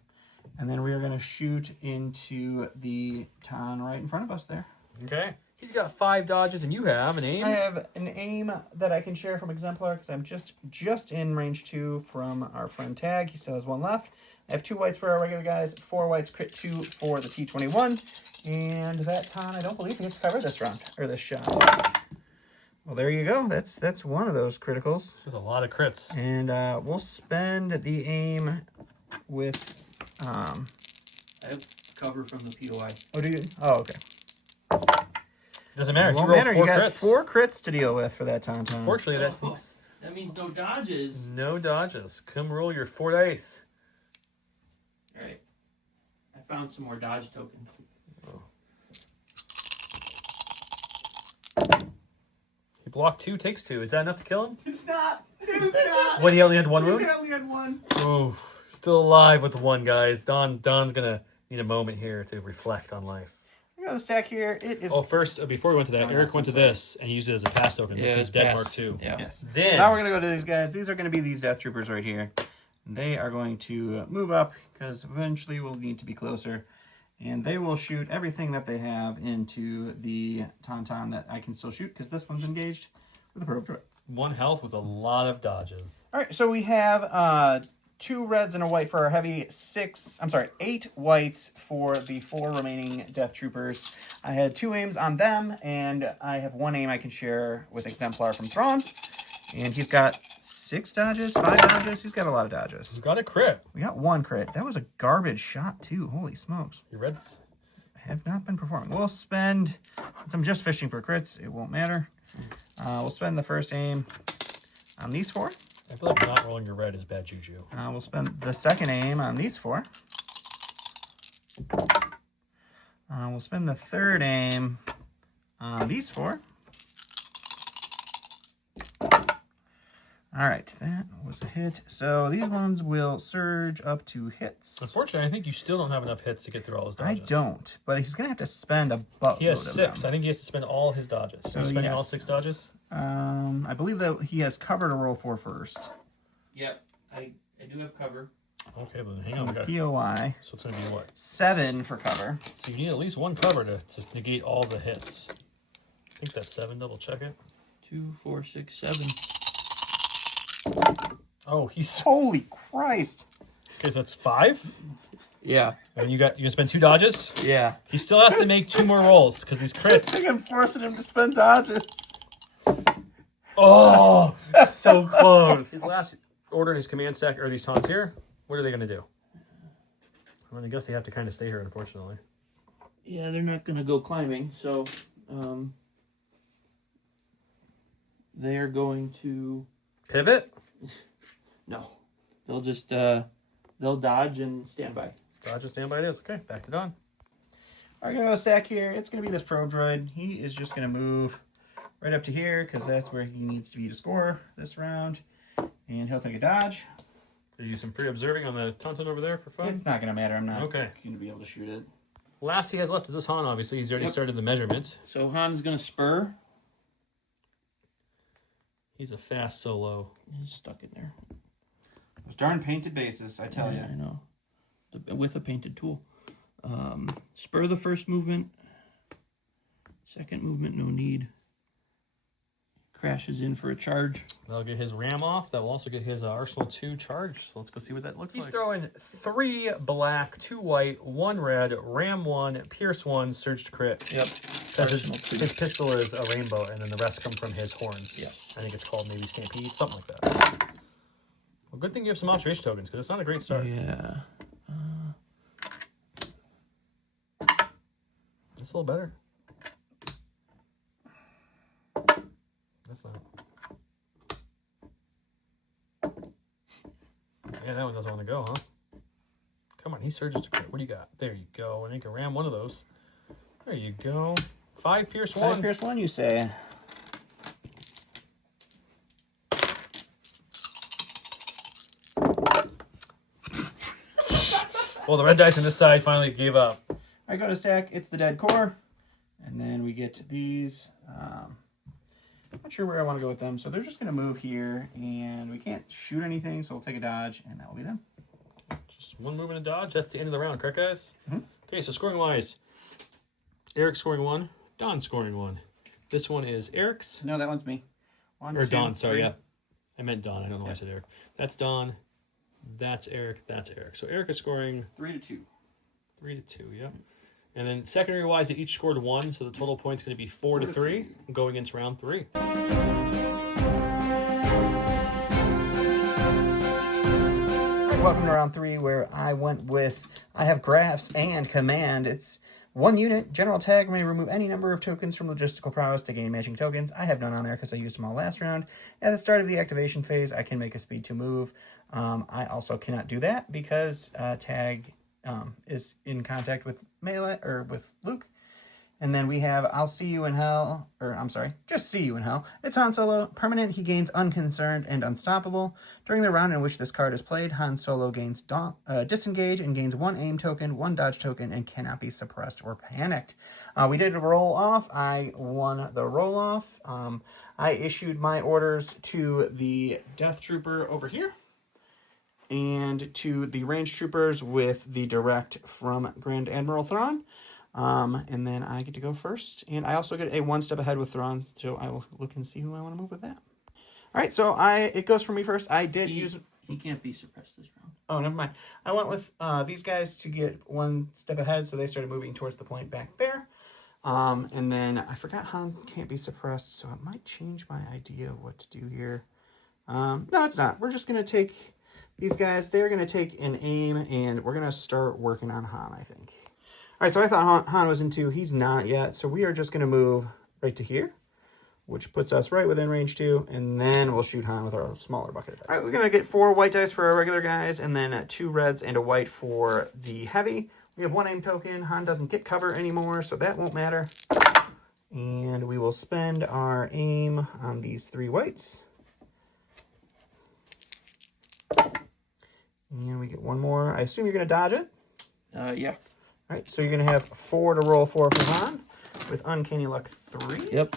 And then we are going to shoot into the Ton right in front of us there. Okay. He's got 5 dodges, and you have an aim. I have an aim that I can share from Exemplar because I'm just in range 2 from our friend Tagge. He still has 1 left. I have 2 whites for our regular guys, 4 whites, crit 2 for the T-21. And that Ton, I don't believe he gets covered this round, or this shot. Well, there you go. That's one of those criticals. There's a lot of crits. And we'll spend the aim with... I have cover from the POI. Oh, do you? Oh, okay. Doesn't matter. He Won't rolled matter. 4 You got crits. 4 crits to deal with for that Tauntaun. Unfortunately, That means no dodges. no dodges. Come roll your 4 dice. All right. I found some more dodge tokens. He blocked 2, takes 2. Is that enough to kill him? It's not. It's not. What, he only had 1 wound? He only had 1. Oh, still alive with 1, guys. Don's gonna need a moment here to reflect on life. I'm got the stack here. It is. Oh, first, before we went to that, Oh, Eric yes, went I'm to sorry. this and used it as a pass token. That's his it's dead pass. mark too. Yeah. Yes. Then Now we're gonna go to these guys. These are gonna be these Death Troopers right here. They are going to move up because eventually we'll need to be closer. And they will shoot everything that they have into the Tauntaun that I can still shoot because this one's engaged with a probe droid. 1 health with a lot of dodges. All right, so we have 2 reds and a white for our heavy, 8 whites for the 4 remaining Death Troopers. I had 2 aims on them, and I have 1 aim I can share with Exemplar from Thrawn. And he's got 6 dodges, 5 dodges. He's got a lot of dodges. You got a crit. We got 1 crit. That was a garbage shot, too. Holy smokes. Your reds. Have not been performing. We'll spend, since I'm just fishing for crits, it won't matter. We'll spend the first aim on these 4. I feel like not rolling your red is bad juju. We'll spend the second aim on these 4. We'll spend the third aim on these 4. All right, that was a hit. So these ones will surge up to hits. Unfortunately, I think you still don't have enough hits to get through all his I dodges. don't, but he's going to have to spend a buttload He has of 6. them. I think he has to spend all his dodges. So he's spending all yes. 6 dodges? I believe that he has cover to roll for first. Yep. I do have cover. Okay, then hang on. POI. So it's going to be what? 7 for cover. So you need at least 1 cover to negate all the hits. I think that's 7. Double check it. 2, 4, 6, 7. Oh, he's... Holy Christ. Okay, so that's 5? Yeah. And you can spend 2 dodges? Yeah. He still has to make 2 more rolls because he's I crits. think I'm forcing him to spend dodges. Oh, so close. His last order in his command stack are these taunts here. What are they going to do? I guess they have to kind of stay here, unfortunately. Yeah, they're not going to go climbing, so they are going to... Pivot? No. They'll just, they'll dodge and stand by. Dodge and stand by it is. Okay, back to Don. We're going to go stack here. It's going to be this probe droid. He is just going to move right up to here because that's where he needs to be to score this round. And he'll take a dodge. Are you some free observing on the tauntaun over there for fun? It's not going to matter. I'm not Okay. going to be able to shoot it. Last he has left is this Han, obviously. He's already started the measurement. So Han's going to spur. He's a fast solo. He's stuck in there. Those darn painted bases, I tell you. I know. With a painted tool. Spur the first movement. Second movement, no need. Crashes in for a charge. That'll get his ram off. That will also get his Arsenal 2 charged. So let's go see what that looks like. He's throwing 3 black, 2 white, 1 red, ram 1, pierce 1, surge to crit. Yep. Because his pistol is a rainbow, and then the rest come from his horns. Yeah. I think it's called maybe Stampede, something like that. Well, good thing you have some observation tokens, because it's not a great start. Yeah. That's a little better. That's not. Yeah, that one doesn't want to go, huh? Come on, he surges to crit. What do you got? There you go. And you can ram one of those. There you go. 5 pierce 1. 5 pierce 1, you say? Well, the red dice on this side finally gave up. I go to stack. It's the dead core. And then we get these. Not sure where I want to go with them. So they're just going to move here. And we can't shoot anything. So we'll take a dodge. And that will be them. Just 1 move and a dodge. That's the end of the round, correct, guys? Mm-hmm. Okay, so scoring-wise, Eric scoring 1, Don scoring 1. This one is Eric's. No, that one's me. 1, Or 2, Don, sorry, 3. yeah. I meant Don. I don't know why I said Eric. That's Don. That's Eric. That's Eric. So Eric is scoring 3 to 2. 3 to 2, yep. And then secondary-wise, they each scored 1, so the total point's going to be 4 to 3, going into round 3. All right, welcome to round 3, where I have graphs and command. It's 1 unit. General tag may remove any number of tokens from logistical prowess to gain matching tokens. I have none on there because I used them all last round. At the start of the activation phase, I can make a speed to move. I also cannot do that because tag is in contact with melee or with Luke, And then we have I'll See You in Hell, or I'm sorry, Just See You in Hell. It's Han Solo. Permanent, he gains Unconcerned and Unstoppable. During the round in which this card is played, Han Solo gains Disengage and gains 1 aim token, 1 dodge token, and cannot be suppressed or panicked. We did a roll off. I won the roll off. I issued my orders to the Death Trooper over here and to the Range Troopers with the direct from Grand Admiral Thrawn. And then I get to go first. And I also get a 1 step ahead with Thrawn, so I will look and see who I want to move with that. All right, so it goes for me first. I did use... He can't be suppressed this round. Oh, never mind. I went with these guys to get 1 step ahead, so they started moving towards the point back there. And then I forgot Han can't be suppressed, so it might change my idea of what to do here. No, it's not. We're just going to take these guys. They're going to take an aim, and we're going to start working on Han, I think. All right, so I thought Han was in 2. He's not yet, so we are just going to move right to here, which puts us right within range 2, and then we'll shoot Han with our smaller bucket. All right, we're going to get 4 white dice for our regular guys, and then 2 reds and a white for the heavy. We have 1 aim token. Han doesn't get cover anymore, so that won't matter. And we will spend our aim on these 3 whites. And we get 1 more. I assume you're going to dodge it? Yeah. All right, so you're going to have 4 to roll for Han with Uncanny Luck 3. Yep.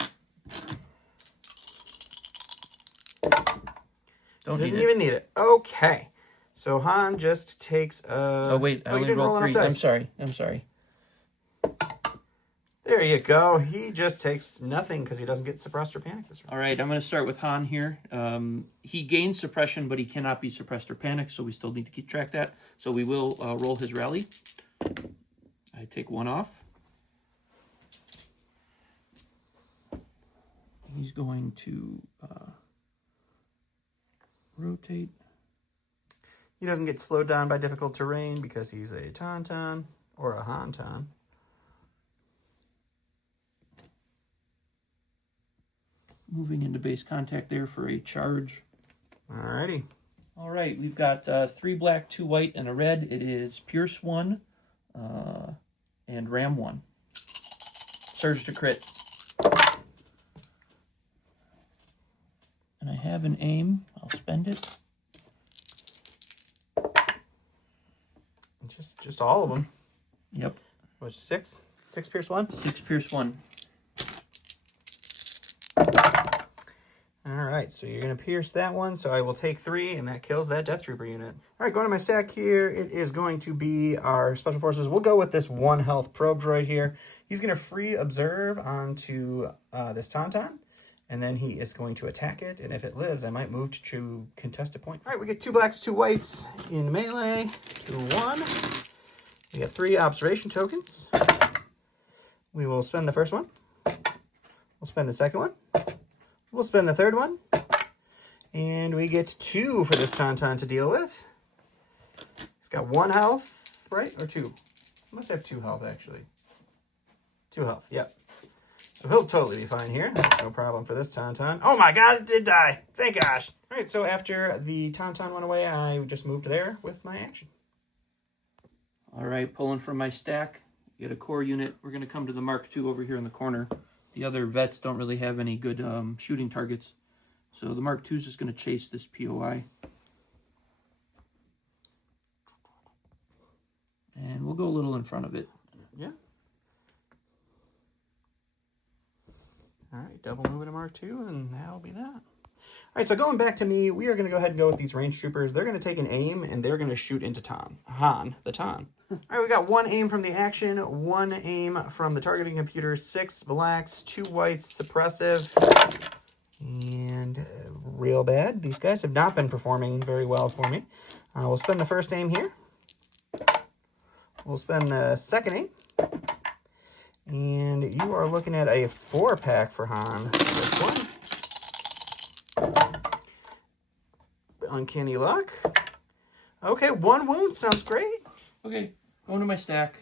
Didn't even need it. Okay. So Han just takes oh, wait. I only rolled 3. I'm sorry. There you go. He just takes nothing because he doesn't get suppressed or panicked this round. All right, I'm going to start with Han here. He gains suppression, but he cannot be suppressed or panicked, so we still need to keep track of that. So we will roll his rally. I take 1 off. He's going to rotate. He doesn't get slowed down by difficult terrain because he's a Tauntaun or a Han-Taun. Moving into base contact there for a charge. Alrighty. All right, we've got 3 black, 2 white, and a red. It is Pierce 1 and Ram 1. Surge to crit. And I have an aim. I'll spend it. Just all of them. Yep. Which 6? 6 Pierce 1? 6 Pierce 1. All right, so you're going to pierce that one, so I will take 3, and that kills that Death Trooper unit. All right, going to my stack here, it is going to be our Special Forces. We'll go with this 1 health probe droid here. He's going to free Observe onto this Tauntaun, and then he is going to attack it, and if it lives, I might move to contest a point. All right, we get 2 blacks, 2 whites in melee, 2-1. We got 3 observation tokens. We will spend the first one. We'll spend the second one. We'll spend the third one. And we get 2 for this Tauntaun to deal with. He's got 1 health, right? Or 2? He must have 2 health, actually. 2 health, yep. So he'll totally be fine here. That's no problem for this Tauntaun. Oh my god, it did die. Thank gosh. All right, so after the Tauntaun went away, I just moved there with my action. All right, pulling from my stack. Get a core unit. We're going to come to the Mark II over here in the corner. The other vets don't really have any good shooting targets. So the Mark II is just going to chase this POI. And we'll go a little in front of it. Yeah. All right, double move to Mark II, and that'll be that. All right, so going back to me, we are going to go ahead and go with these range troopers. They're going to take an aim, and they're going to shoot into Han, the Taun. All right, we got 1 aim from the action, 1 aim from the targeting computer, 6 blacks, 2 whites, suppressive, and real bad. These guys have not been performing very well for me. We'll spend the first aim here. We'll spend the second aim. And you are looking at a 4-pack for Han. This one. Uncanny Luck. Okay, 1 wound. Sounds great. Okay, going to my stack.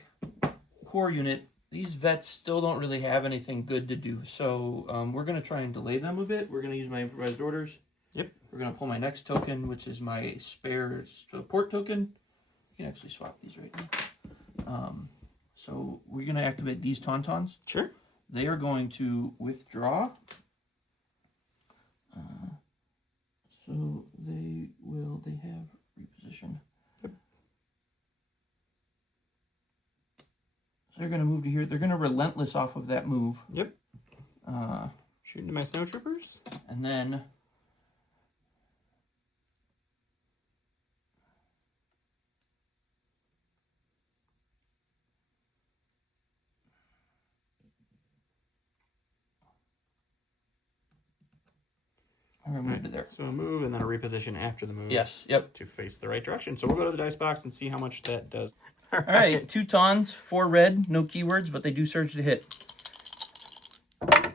Core unit. These vets still don't really have anything good to do. So we're going to try and delay them a bit. We're going to use my improvised orders. Yep. We're going to pull my next token, which is my spare support token. You can actually swap these right now. So we're going to activate these Tauntauns. Sure. They are going to withdraw. So they have reposition. Yep. So they're going to move to here. They're going to relentless off of that move. Yep. Shooting to my snowtroopers. And then I'm going to move to there. So a move and then a reposition after the move. Yes, yep. To face the right direction. So we'll go to the dice box and see how much that does. All right, 2 Tauns, 4 red, no keywords, but they do surge to hit. It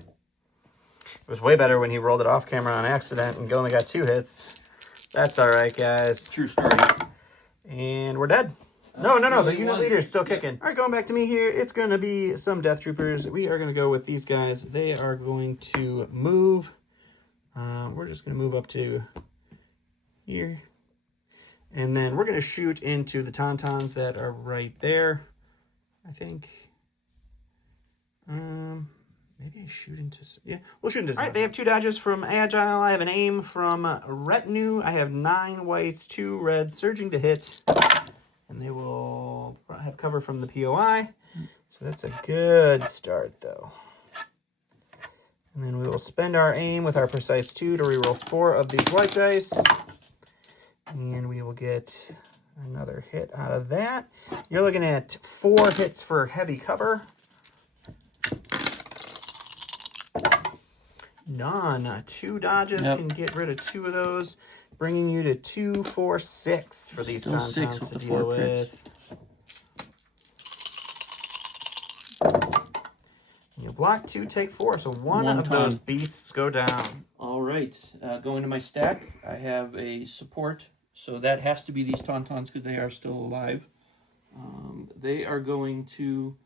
was way better when he rolled it off camera on accident and only got 2 hits. That's all right, guys. True story. And we're dead. No, the unit won. leader is still kicking. All right, going back to me here. It's going to be some Death Troopers. We are going to go with these guys. They are going to move. We're just going to move up to here. And then we're going to shoot into the Tauntauns that are right there, I think. Maybe I shoot into... Yeah, we'll shoot into... All right, they have 2 dodges from Agile. I have an aim from Retinue. I have 9 whites, 2 reds, surging to hit. And they will have cover from the POI. So that's a good start, though. And then we will spend our aim with our Precise 2 to reroll 4 of these white dice. And we will get another hit out of that. You're looking at 4 hits for heavy cover. None. 2 dodges can get rid of 2 of those, bringing you to 2, 4, 6 for these Still 6 Tauntauns with to the deal 4 with. You block 2, take 4, so one of those beasts go down. All right, going to my stack, I have a support, so that has to be these Tauntauns because they are still alive. They are going to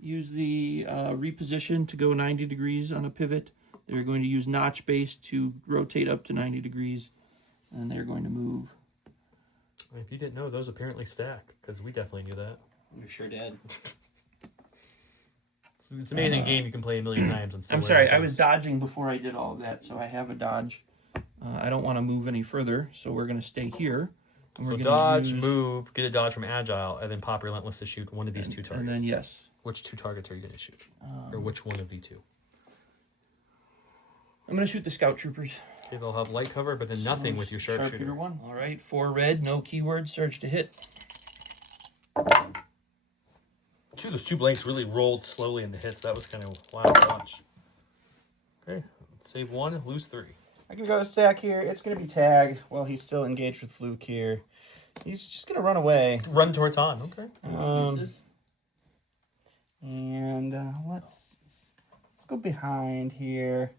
use the reposition to go 90 degrees on a pivot. They're going to use notch base to rotate up to 90 degrees, and they're going to move. If you didn't know, those apparently stack, because we definitely knew that. We sure did. It's an amazing game you can play a million times. And still I'm sorry, learn I was things. dodging before I did all of that, so I have a dodge. I don't want to move any further, so we're going to stay here. And So we're gonna dodge, use- move, get a dodge from Agile, and then pop Relentless to shoot one of these 2 targets. And then, yes. Which 2 targets are you going to shoot? Or which one of the 2? I'm going to shoot the Scout Troopers. Okay, they'll have light cover, but then nothing with your sharpshooter. 1. All right, 4 red, no keyword, surge to hit. Those 2 blanks really rolled slowly in the hits. That was kind of wild to watch. Okay, save 1, lose 3. I can go stack here. It's going to be Tagge while he's still engaged with Fluke here. He's just going to run away. Run towards Han, okay. And let's go behind here.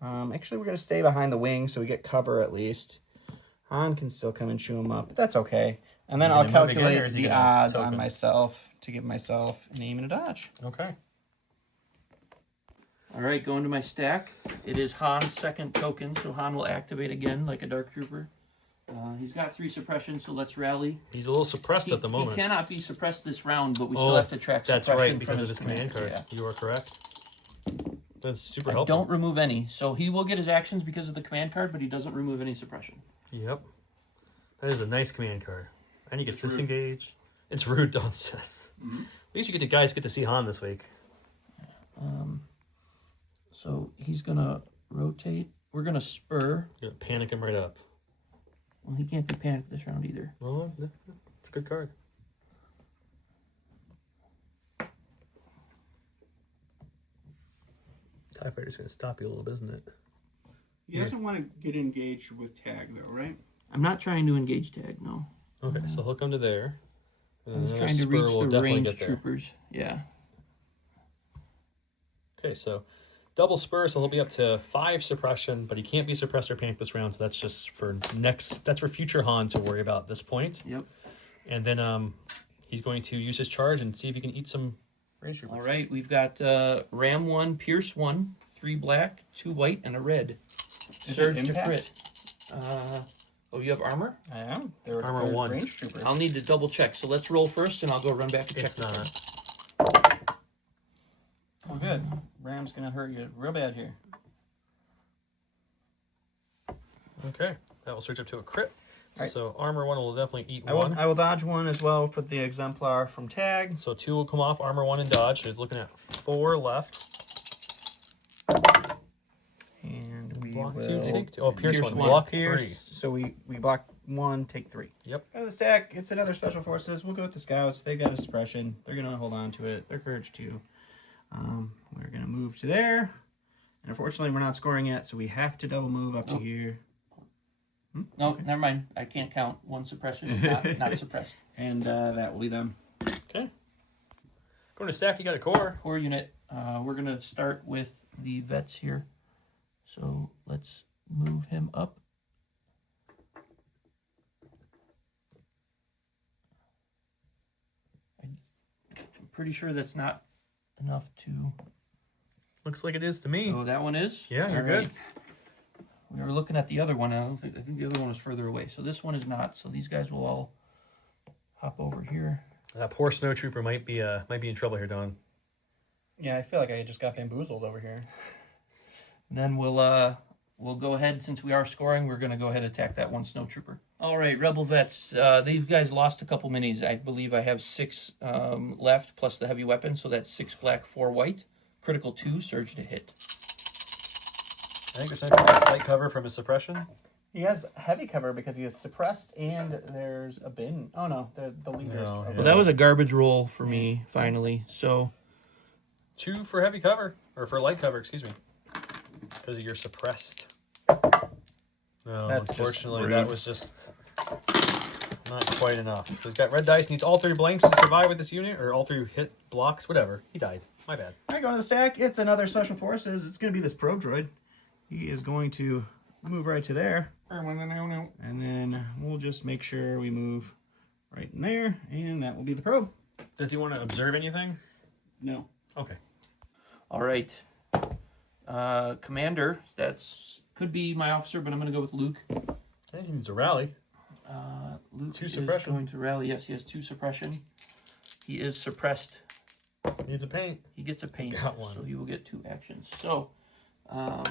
Actually, we're going to stay behind the wing so we get cover at least. Han can still come and chew him up, but that's okay. And then I'll calculate the odds on myself to give myself an aim and a dodge. Okay. All right, going to my stack. It is Han's second token, so Han will activate again like a Dark Trooper. He's got 3 suppressions, so let's rally. He's a little suppressed at the moment. He cannot be suppressed this round, but we still have to track that's suppression right, because from of his command card. Yeah. You are correct. That's super I helpful. don't remove any, so he will get his actions because of the command card, but he doesn't remove any suppression. Yep. That is a nice command card. And you get disengage. It's rude, don't stress. Mm-hmm. At least you get to see Han this week. So he's gonna rotate. We're gonna spur. You're gonna panic him right up. Well, he can't be panicked this round either. Well, it's a good card. TIE Fighter's gonna stop you a little bit, isn't it? He doesn't want to get engaged with Tagge, though, right? I'm not trying to engage Tagge, no. Okay, so he'll come to there. I And was then trying to Spur reach will the definitely ranged get there. troopers. Yeah. Okay, so double spur, so he'll be up to 5 suppression, but he can't be suppressed or panicked this round, so that's just for that's for future Han to worry about at this point. Yep. And then he's going to use his charge and see if he can eat some range troopers. All right, we've got Ram 1, Pierce 1, 3 black, 2 white, and a red. Surge to crit. Oh, you have armor? I am. They're Armor 1. range troopers. I'll need to double check. So let's roll first, and I'll go run back and check It's the not. card. Ram's gonna hurt you real bad here. Okay, that will search up to a crit. Right. So armor 1 will definitely eat I 1. will dodge 1 as well for the exemplar from Tagge. So 2 will come off, armor 1 and dodge. So he's looking at 4 left. And we Block will 2, take 2. Oh, pierce 1, one. block Pierce, 3. So we block 1, take 3. Yep. Go to the stack. It's another special forces. We'll go with the scouts. They got a suppression. They're gonna hold on to it. They're courage 2. We're gonna move to there. And unfortunately, we're not scoring yet, so we have to double move up to here. No, never mind. I can't count. 1 suppression is not suppressed. And that will be them. Okay. Going to stack, you got a core. Core unit. We're going to start with the vets here. So let's move him up. I'm pretty sure that's not enough to... Looks like it is to me. Oh, that one is? Yeah, you're All right. good. We were looking at the other one. I think the other one was further away. So this one is not. So these guys will all hop over here. That poor snowtrooper might be in trouble here, Don. Yeah, I feel like I just got bamboozled over here. And then we'll go ahead, since we are scoring, we're going to go ahead and attack that one snowtrooper. All right, Rebel Vets. These guys lost a couple minis. I believe I have 6 left, plus the heavy weapon. So that's 6 black, 4 white. Critical 2, surge to hit. I think the snowtrooper has light cover from his suppression. He has heavy cover because he is suppressed, and there's a bin. Oh no, they're the leaders. No, Well, that was a garbage roll for me, finally. So 2 for heavy cover, or for light cover, excuse me, because of your suppressed. No, That's unfortunately, just that rude. was just not quite enough. So he's got red dice, needs all 3 blanks to survive with this unit, or all 3 hit blocks, whatever. He died. My bad. All right, going to the stack. It's another special forces. It's going to be this probe droid. He is going to move right to there. And then we'll just make sure we move right in there. And that will be the probe. Does he want to observe anything? No. Okay. all right, commander. That's could be my officer, but I'm going to go with Luke. Okay, he needs a rally. Luke 2 is suppression. going to rally. Yes, he has 2 suppression. He is suppressed. Needs a paint. He gets a paint, Got one. so he will get 2 actions. So, I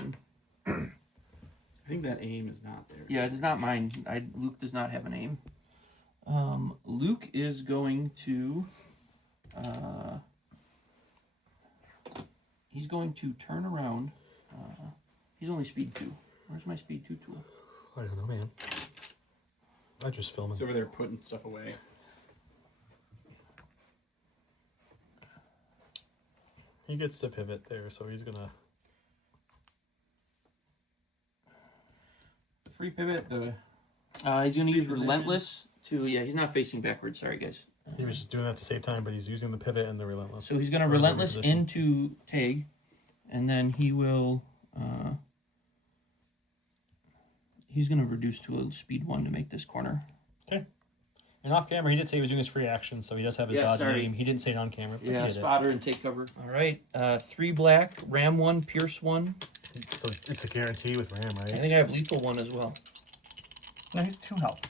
think that aim is not there. yeah, it is not mine. Luke does not have an aim. Luke is going to... he's going to turn around. He's only speed 2. Where's my speed 2 tool? I don't know, man. I just filming. He's over there putting stuff away. He gets to pivot there, so he's gonna. Free pivot. The He's going to use Position. Relentless to... Yeah, he's not facing backwards. Sorry, guys. He was just doing that to save time, but he's using the pivot and the relentless. So he's going to for Relentless position. into Tagge, and then he will... he's going to reduce to a speed 1 to make this corner. Okay. And off camera, he did say he was doing his free action, so he does have his Yeah, dodge sorry. and aim. He didn't say it on camera. But Yeah, he did spotter and take cover. All right, 3 black, ram 1, pierce 1. it. So it's a guarantee with Ram, I right? think I have lethal 1 as well. no, he's 2 health.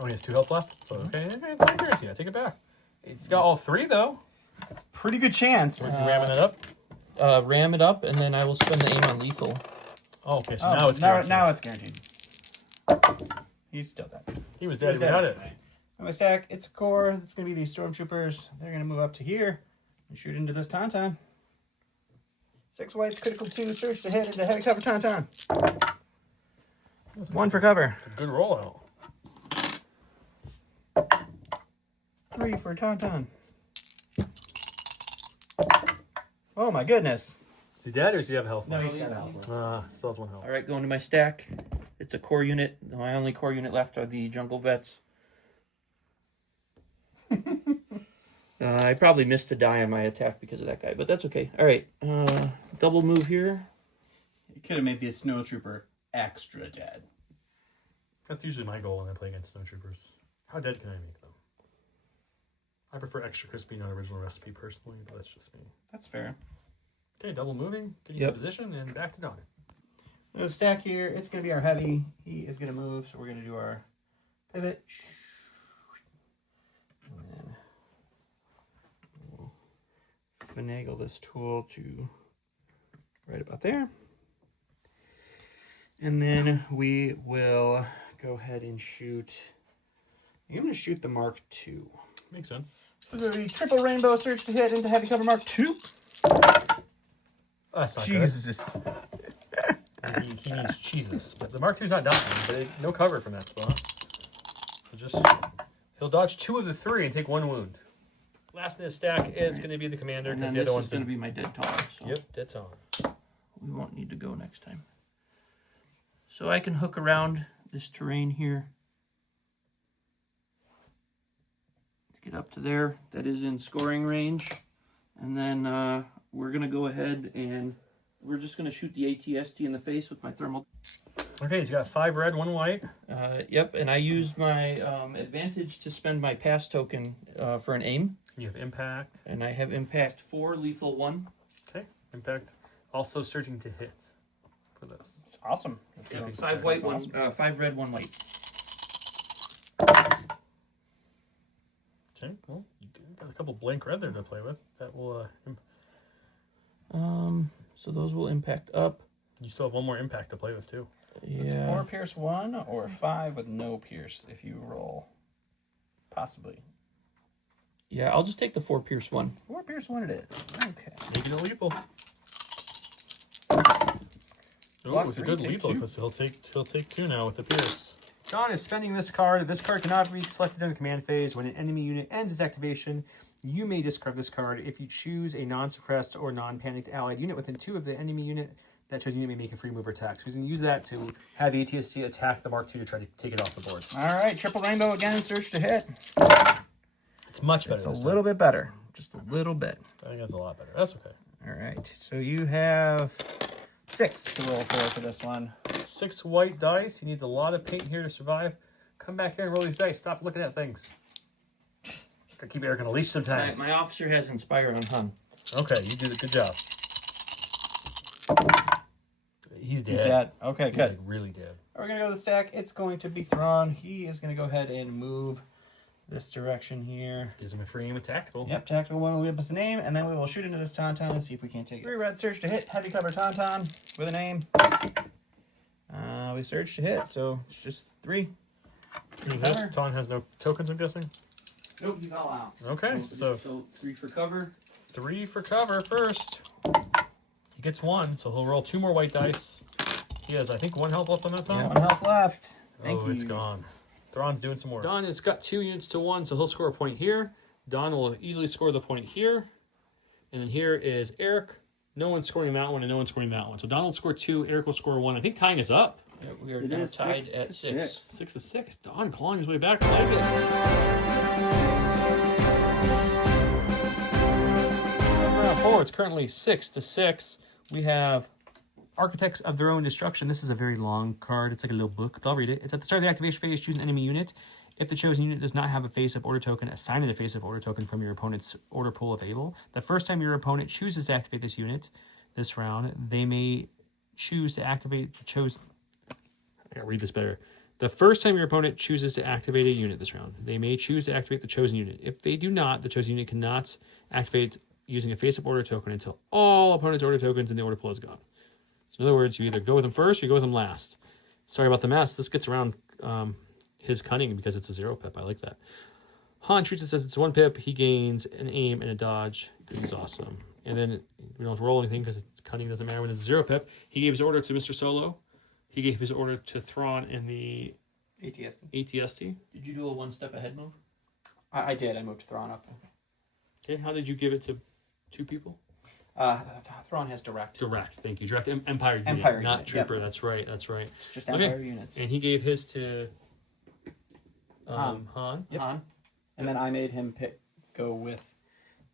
Oh, he has 2 health left. So okay, it's not a guarantee. I take it back. He's got all 3 though. Pretty good chance. We're ramming it up. Ram it up, and then I will spend the aim on lethal. Oh, okay. So Oh, now it's guaranteed. now it's guaranteed. He's still dead. He was dead without it. On my stack, it's a core. It's going to be these stormtroopers. They're going to move up to here and shoot into this tauntaun. 6 white, critical 2, surge to hit into heavy cover tauntaun. 1 for cover. A good rollout. 3 for tauntaun. Oh my goodness. Is he dead or does he have health? No, left? he's got health. Still has 1 health. All right, going to my stack. It's a core unit. My only core unit left are the jungle vets. I probably missed a die on my attack because of that guy, but that's okay. All right, double move here. You could have made the snowtrooper extra dead. That's usually my goal when I play against snowtroopers. How dead can I make them? I prefer extra crispy, not original recipe personally, but that's just me. That's fair. Okay, double moving, getting Yep. in position, and back to Don. The stack here, it's going to be our heavy. He is going to move, so we're going to do our pivot. And then we'll finagle this tool to right about there. And then we will go ahead and shoot. I'm going to shoot the Mark II. Makes sense. The triple rainbow surge to hit into heavy cover Mark II. Oh, that's not Jesus. good. He needs Jesus. But the Mark II's not dying, but no cover from that spot. So just he'll dodge 2 of the 3 and take 1 wound. Last in his stack is going to be the commander because the other one's going to be my dead tar. So Yep, that's on. we won't need to go next time. So I can hook around this terrain here to get up to there. That is in scoring range. And then we're going to go ahead and we're just going to shoot the ATST in the face with my thermal. Okay, he's got 5 red, 1 white. Yep, and I used my advantage to spend my pass token for an aim. You have impact. And I have impact 4, lethal 1. Okay, impact. Also surging to hit for this. It's awesome. Yep, 5 white, 5 red, 1 white. Okay, well, you got a couple blank red there to play with. That will. So those will impact up. You still have 1 more impact to play with too. Yeah. 4 pierce 1 or 5 with no pierce if you roll. Possibly. Yeah, I'll just take the 4 pierce 1. 4 pierce 1 it is. Okay. Making it lethal. Oh, Block it's a 3, good take lethal 2. because he'll take 2 now with the pierce. John is spending this card. This card cannot be selected during the command phase. When an enemy unit ends its activation, you may discard this card. If you choose a non-suppressed or non-panicked allied unit within 2 of the enemy unit, that chosen unit may make a free move or attack. So he's going to use that to have the ATSC attack the Mark II to try to take it off the board. All right, triple rainbow again, surge to hit. It's much better. It's a little bit better. Just a little bit. I think that's a lot better. That's okay. All right, so you have 6 to roll for this one. 6 white dice. He needs a lot of paint here to survive. Come back here and roll these dice. Stop looking at things. Gotta keep Eric on a leash sometimes. My officer has inspired on Han. Okay, you did a good job. He's dead. He's dead. Okay, He's good. like really dead. We're going to go to the stack. It's going to be Thrawn. He is going to go ahead and move this direction here. Gives him a free aim with tactical. Yep, tactical 1 will give us a name, and then we will shoot into this Tauntaun and see if we can't take it. 3 red, surge to hit, heavy cover Tauntaun with a name. We surge to hit, so it's just 3. He hits. Thrawn has no tokens, I'm guessing. Nope, he's all out. Okay, so 3 for cover. 3 for cover first. He gets 1, so he'll roll 2 more white dice. He has, I think, 1 health left on that time. 1 health left. Thank you. It's gone. Thrawn's doing some more. Don has got 2 units to 1, so he'll score a point here. Don will easily score the point here. And then here is Eric. No one's scoring that one, and no one's scoring that one. So Don will score 2, Eric will score 1. I think tying is up. Yeah, we are now tied at 6. 6 to 6. Don clawing his way back. I like it. Round 4, it's currently 6 to 6. We have Architects of Their Own Destruction. This is a very long card. It's like a little book, but I'll read it. It's at the start of the activation phase, choose an enemy unit. If the chosen unit does not have a face-up order token, assign it a face-up order token from your opponent's order pool if able. The first time your opponent chooses to activate this unit this round, they may choose to activate the chosen... I gotta read this better. The first time your opponent chooses to activate a unit this round, they may choose to activate the chosen unit. If they do not, the chosen unit cannot activate using a face-up order token until all opponent's order tokens in the order pool is gone. So in other words, you either go with them first or you go with them last. Sorry about the mess. This gets around his cunning because it's a 0 pip. I like that. Han treats it as it's 1 pip. He gains an aim and a dodge. This is awesome. And then we don't have to roll anything because it's cunning doesn't matter when it's 0 pip. He gave his order to Mr. Solo. He gave his order to Thrawn in the ATST. Did you do a 1 step ahead move? I did. I moved Thrawn up. Okay, how did you give it to 2 people? Thrawn has direct. Direct, thank you. Direct Empire unit, Empire not unit, Trooper. yep. That's right, that's right. It's just Empire units. And he gave his to Han. Yep. Han. And then I made him go with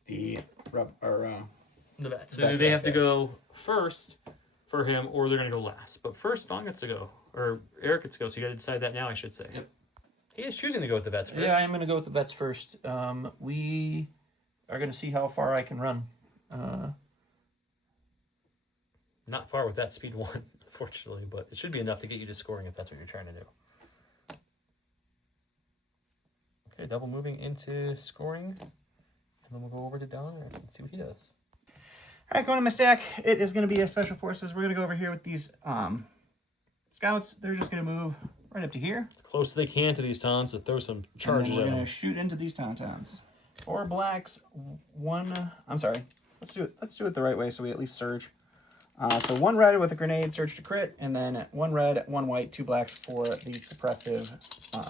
the The vet. So That's they right have to there. go first for him, or they're going to go last. But first, Thrawn gets to go, or Eric gets to go. So you got to decide that now, I should say. Yep. He is choosing to go with the vets first. Yeah, I'm going to go with the vets first. We are going to see how far I can run. Not far with that speed 1, unfortunately, but it should be enough to get you to scoring if that's what you're trying to do. Okay, double moving into scoring, and then we'll go over to Don and see what he does. right, going to my stack. It is going to be a Special Forces. We're going to go over here with these scouts. They're just going to move right up to here. As close as they can to these towns to throw some charges We're at going them. to shoot into these towns. 4 blacks, 1. I'm sorry. Let's do it the right way so we at least surge. So 1 red with a grenade, surge to crit, and then 1 red, 1 white, 2 blacks for the suppressive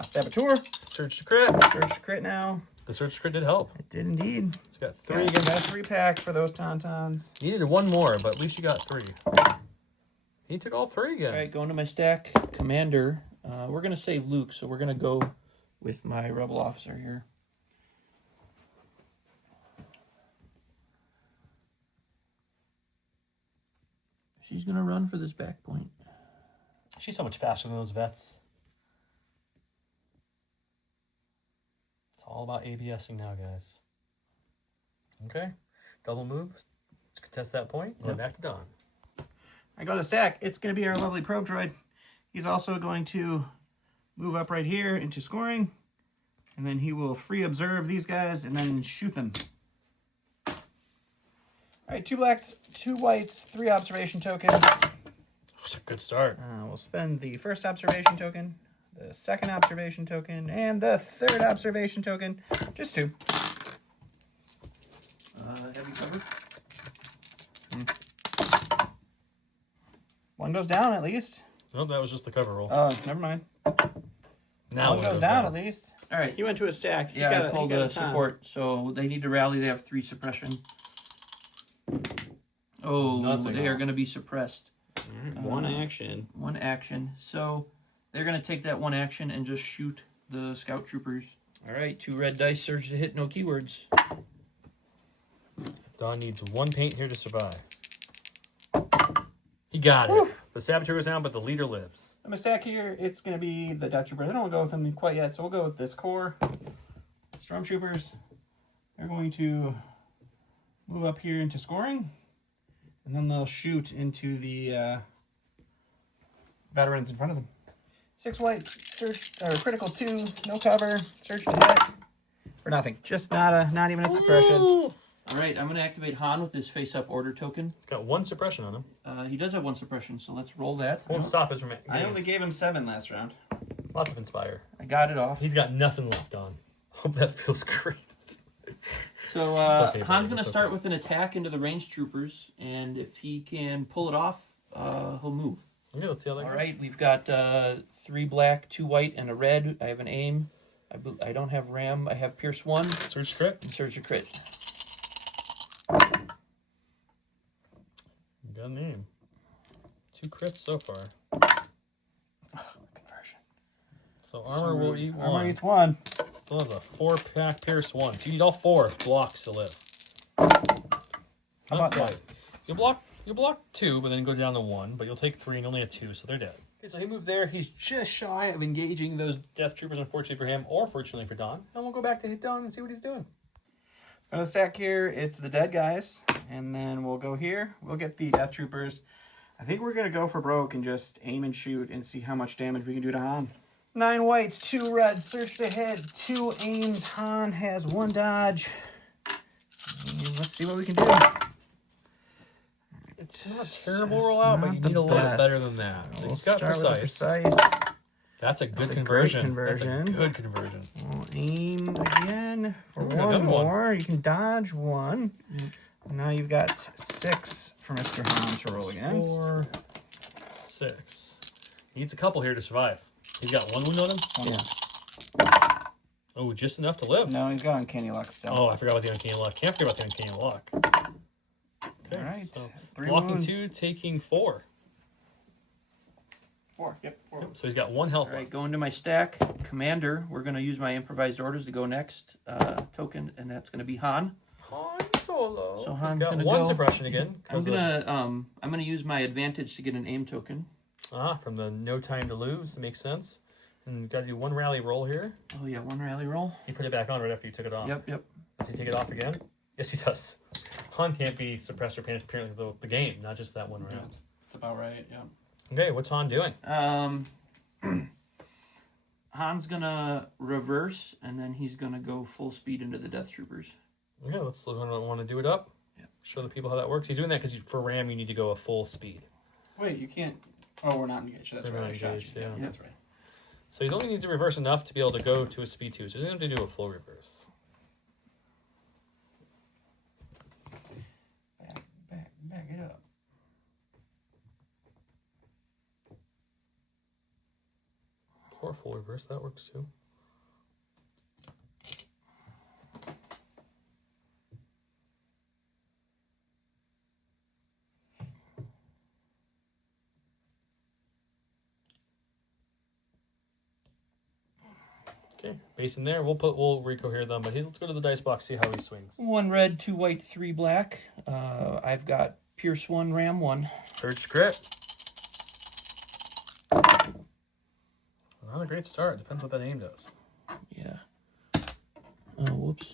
saboteur. Surge to crit. Surge to crit now. The surge to crit did help. It did indeed. It's got 3 Got against. 3 packs for those tauntauns. You needed 1 more, but at least you got 3. He took all 3 again. All right, going to my stack. Commander. We're going to save Luke, so we're going to go with my rebel officer here. She's going to run for this back point. She's so much faster than those vets. It's all about ABSing now, guys. Okay. Double move. Let's contest that point. Go back to Don. I go to stack. It's going to be our lovely probe droid. He's also going to move up right here into scoring. And then he will free observe these guys and then shoot them. All right, 2 blacks, 2 whites, 3 observation tokens. That's a good start. We'll spend the first observation token, the second observation token, and the third observation token. Just 2. Heavy cover. 1 goes down at least. Nope, that was just the cover roll. Oh, never mind. Now 1 goes down at least. All right. He went to a stack. He Yeah, got I a- pulled he got a a ton. support, so they need to rally. They have 3 suppression. Oh, Nothing they are off. going to be suppressed. One action. 1 action. So they're going to take that 1 action and just shoot the scout troopers. All right, 2 red dice, surge to hit, no keywords. Don needs 1 paint here to survive. He got it. Whew. The saboteur goes down, but the leader lives. I'm gonna stack here. It's gonna be the Death Troopers. I don't want to go with them quite yet, so we'll go with this core. Stormtroopers. They're going to move up here into scoring, and then they'll shoot into the veterans in front of them. 6 white, search or critical 2, no cover, search to hit for nothing. Just not even a suppression. Ooh. All right, I'm going to activate Han with his face-up order token. He's got 1 suppression on him. He does have 1 suppression, so let's roll that. Won't stop his I only gave him 7 last round. Lots of inspire. I got it off. He's got nothing left on. Hope that feels great. So okay, Han's buddy, going to it's start okay. with an attack into the ranged troopers, and if he can pull it off, he'll move. Okay, let's see how that All goes. right, we've got 3 black, 2 white, and a red. I have an aim. I don't have ram. I have pierce 1 Surge crit. and surge a crit. You got a name. 2 crits so far. Conversion. So armor will eat 1. Armor eats 1. Still has a 4-pack pierce 1. So you need all 4 blocks to live. How about that? You'll block 2, but then go down to 1. But you'll take 3 and only have 2, so they're dead. Okay, so he moved there. He's just shy of engaging those Death Troopers, unfortunately for him, or fortunately for Don. And we'll go back to hit Don and see what he's doing. Gonna stack here, it's the dead guys, and then we'll go here. We'll get the Death Troopers. I think we're gonna go for broke and just aim and shoot and see how much damage we can do to Han. 9 whites, 2 reds, search to hit, 2 aims. Han has 1 dodge. And let's see what we can do. It's not a terrible rollout, but you need a little bit better than that. So We'll he's got start with the precise. precise. That's a good That's a great conversion. conversion. That's a good conversion. We'll aim again for Ooh, 1 good one. more. You can dodge 1. And now you've got 6 for Mr. Han to roll against. 4, 6. He needs a couple here to survive. He's got 1 wound on him? Yeah. Oh, just enough to live. No, he's got uncanny luck still. Oh, I forgot about the uncanny luck. Can't forget about the uncanny luck. Okay, All right. so 3 blocking wounds. 2, taking 4. 4. Yep. 4. Yep, so he's got 1 health All right, left. going to my stack. Commander, we're going to use my improvised orders to go next token, and that's going to be Han. Han Solo. So He's Han's got gonna 1 go. suppression again. I'm gonna use my advantage to get an aim token. From the no time to lose. Makes sense. And you've got to do 1 rally roll here. Oh yeah, 1 rally roll. You put it back on right after you took it off. Yep. Does he take it off again? Yes, he does. Han can't be suppressed or panicked apparently the game, not just that 1 round. That's about right. Yeah. Okay, what's Han doing? Han's gonna reverse, and then he's gonna go full speed into the Death Troopers. Okay, let's want to do it up. Yep. show the people how that works. He's doing that because for RAM you need to go a full speed. Wait, you can't. Oh, we're not engaged. That's We're right. not I shot engaged, you. yeah. That's right. So he only needs to reverse enough to be able to go to a speed 2. So he's going to do a full reverse. Back it up. Or full reverse, that works too. Okay, base in there. We'll recohere them, but let's go to the dice box, see how he swings. 1 red, 2 white, 3 black. I've got Pierce 1, Ram 1. Urge crit. Not a great start. Depends what that aim does. Yeah. Oh, whoops.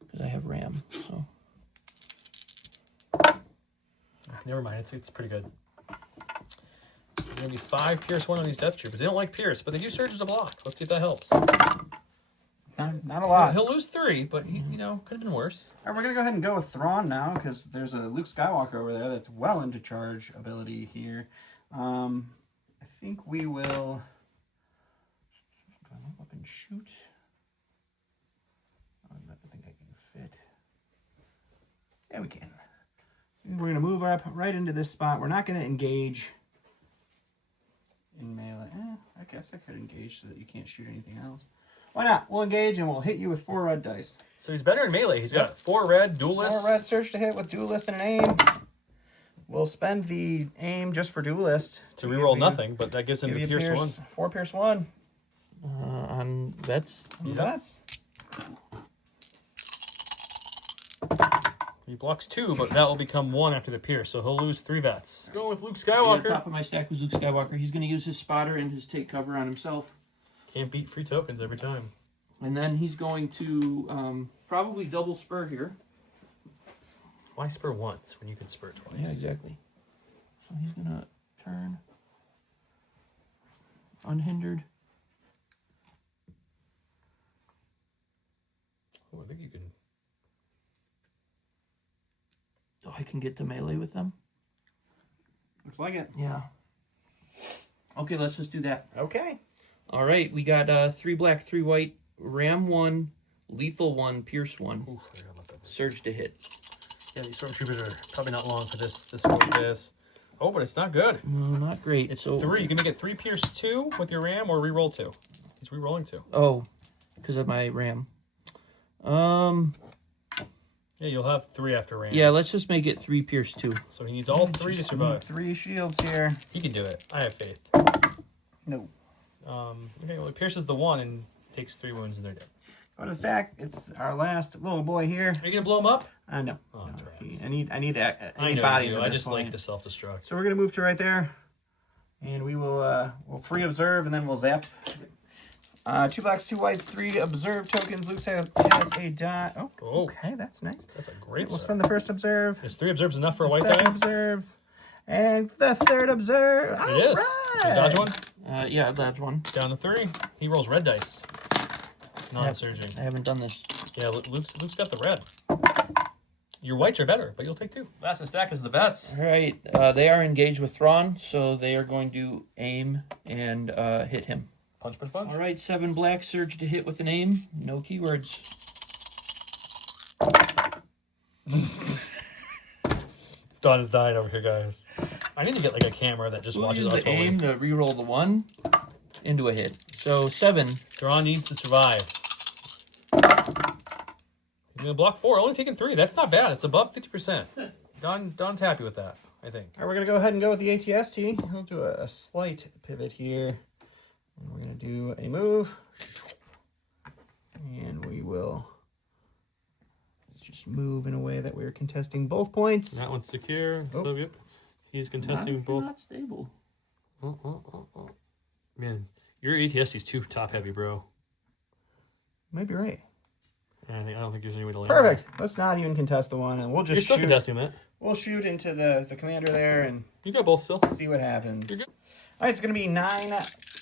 Because I have Ram, so. Never mind. It's pretty good. So there's going to be 5 Pierce 1 on these Death Troopers. They don't like Pierce, but they do Surge as a block. Let's see if that helps. Not a lot. He'll lose 3, but he, could have been worse. All right, we're going to go ahead and go with Thrawn now, because there's a Luke Skywalker over there that's well into charge ability here. I think we will go up and shoot. I don't think I can fit. Yeah, we can. We're going to move up right into this spot. We're not going to engage in melee. I guess I could engage so that you can't shoot anything else. Why not? We'll engage and we'll hit you with 4 red dice. So he's better in melee. He's got 4 red, duelist. 4 red, search to hit with duelist and an aim. We'll spend the aim just for duelist. To reroll nothing, but that gives him the Pierce 1. 4 Pierce 1. On vets? Yeah. That's He blocks 2, but that will become 1 after the Pierce, so he'll lose 3 vets. Going with Luke Yeah, Skywalker. top of my stack was Luke Skywalker. He's going to use his spotter and his take cover on himself. Can't beat free tokens every time. And then he's going to probably double spur here. Why spur once when you can spur twice? Yeah, exactly. So he's going to turn unhindered. Oh, I think you can. Oh, I can get to melee with them? looks like it. Yeah. Okay, let's just do that. Okay. All right, we got 3 black, 3 white, Ram 1, Lethal 1, Pierce 1. Ooh, I forgot about that. Surge to hit. Yeah, these stormtroopers are probably not long for this focus. Oh, but it's not good. No, not great. It's so, 3. You can make it 3 Pierce 2 with your Ram or re-roll 2. He's re-rolling 2. Oh, because of my Ram. Yeah, you'll have 3 after Ram. Yeah, let's just make it 3 Pierce 2. So he needs all 3 to survive. 3 shields here. He can do it. I have faith. No. Okay, well, it pierces the 1 and takes 3 wounds and they're dead. Go to stack. It's our last little boy here. Are you gonna blow him up? No. Oh, No. rats. I need I know bodies you do. at I this just point. like to self-destruct. So we're gonna move to right there, and we will we'll free observe, and then we'll zap. 2 blacks, 2 whites, 3 observe tokens. Luke has a dot. Oh, Oh. okay, that's nice. That's a great We'll start. spend the first observe. Is 3 observes enough for a The white second die? observe, and the third observe. It is. All You dodge one? Yeah, that's one. Down to 3. He rolls red dice. It's non-surging. I haven't done this. Yeah, Luke's got the red. Your whites are better, but you'll take 2. Last in stack is the vets. All right, they are engaged with Thrawn, so they are going to aim and hit him. Punch, punch, punch. All right, 7 black, surge to hit with an aim. No keywords. Don is dying over here, guys. I need to get like a camera that just We'll watches use us the while we... aim to reroll the 1 into a hit. So 7. Thrawn needs to survive. He's gonna block 4, only taking 3. That's not bad. It's above 50%. Don's happy with that, I think. right, we're gonna go ahead and go with the ATST. We'll do a slight pivot here, and we're gonna do a move, and we will just move in a way that we're contesting both points. That one's secure. Oh. So good. He's contesting both. Not stable. Oh. Man, your ATST is too top heavy, bro. Might be right. And I don't think there's any way to land. Perfect. Let's not even contest the one, and we'll You're just still shoot. contesting that. We'll shoot into the commander there and You got both still. see what happens. You're good. All right, it's going to be 9.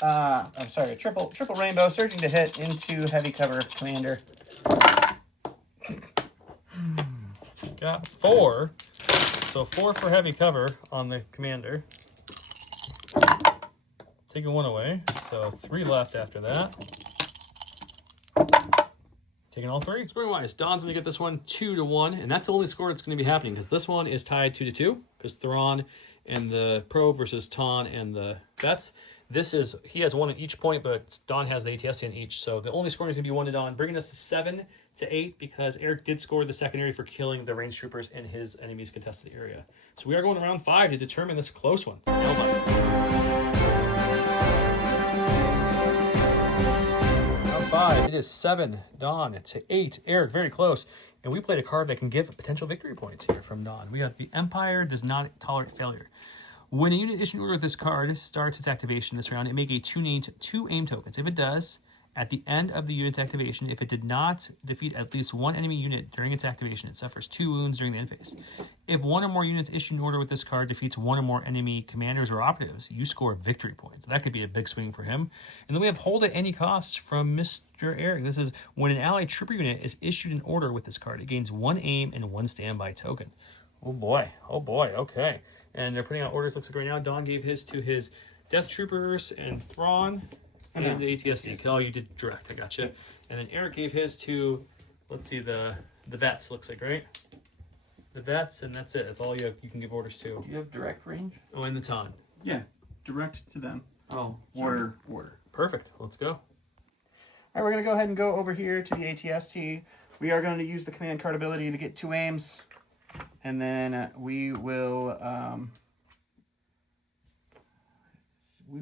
I'm sorry, triple rainbow, surging to hit into heavy cover commander. Got 4. So 4 for heavy cover on the commander. Taking 1 away. So 3 left after that. Taking all 3. Scoring wise, Don's going to get this one 2-1, and that's the only score that's going to be happening because this one is tied 2-2 because Thrawn and the probe versus Ton and the vets. He has 1 at each point, but Don has the ATST in each. So the only scoring is going to be 1 to Don, bringing us to 7-8 because Eric did score the secondary for killing the range troopers in his enemy's contested area. So we are going to round 5 to determine this close one. Round 5, it is 7 Don to 8 Eric, very close. And we played a card that can give potential victory points here from Don. We got the Empire does not tolerate failure. When a unit issued order with this card starts its activation this round, it may gain 2 aim tokens. If it does, at the end of the unit's activation, if it did not defeat at least 1 enemy unit during its activation, it suffers 2 wounds during the end phase. If 1 or more units issued an order with this card defeats 1 or more enemy commanders or operatives, you score victory points. That could be a big swing for him. And then we have hold at any cost from Mr. Eric. This is when an allied trooper unit is issued an order with this card, it gains 1 aim and 1 standby token. Oh boy, okay. And they're putting out orders, looks like right now. Don gave his to his Death Troopers and Thrawn and the ATSD. Oh, you did direct, I gotcha. And then Eric gave his to, let's see, the vets, looks like, right? The vets, and that's it. That's all you can give orders to. Do you have direct range? Oh, and the Ton. Yeah, direct to them. Oh. Order. Perfect, let's go. All right, we're going to go ahead and go over here to the ATST. We are going to use the command card ability to get 2 aims. And then we will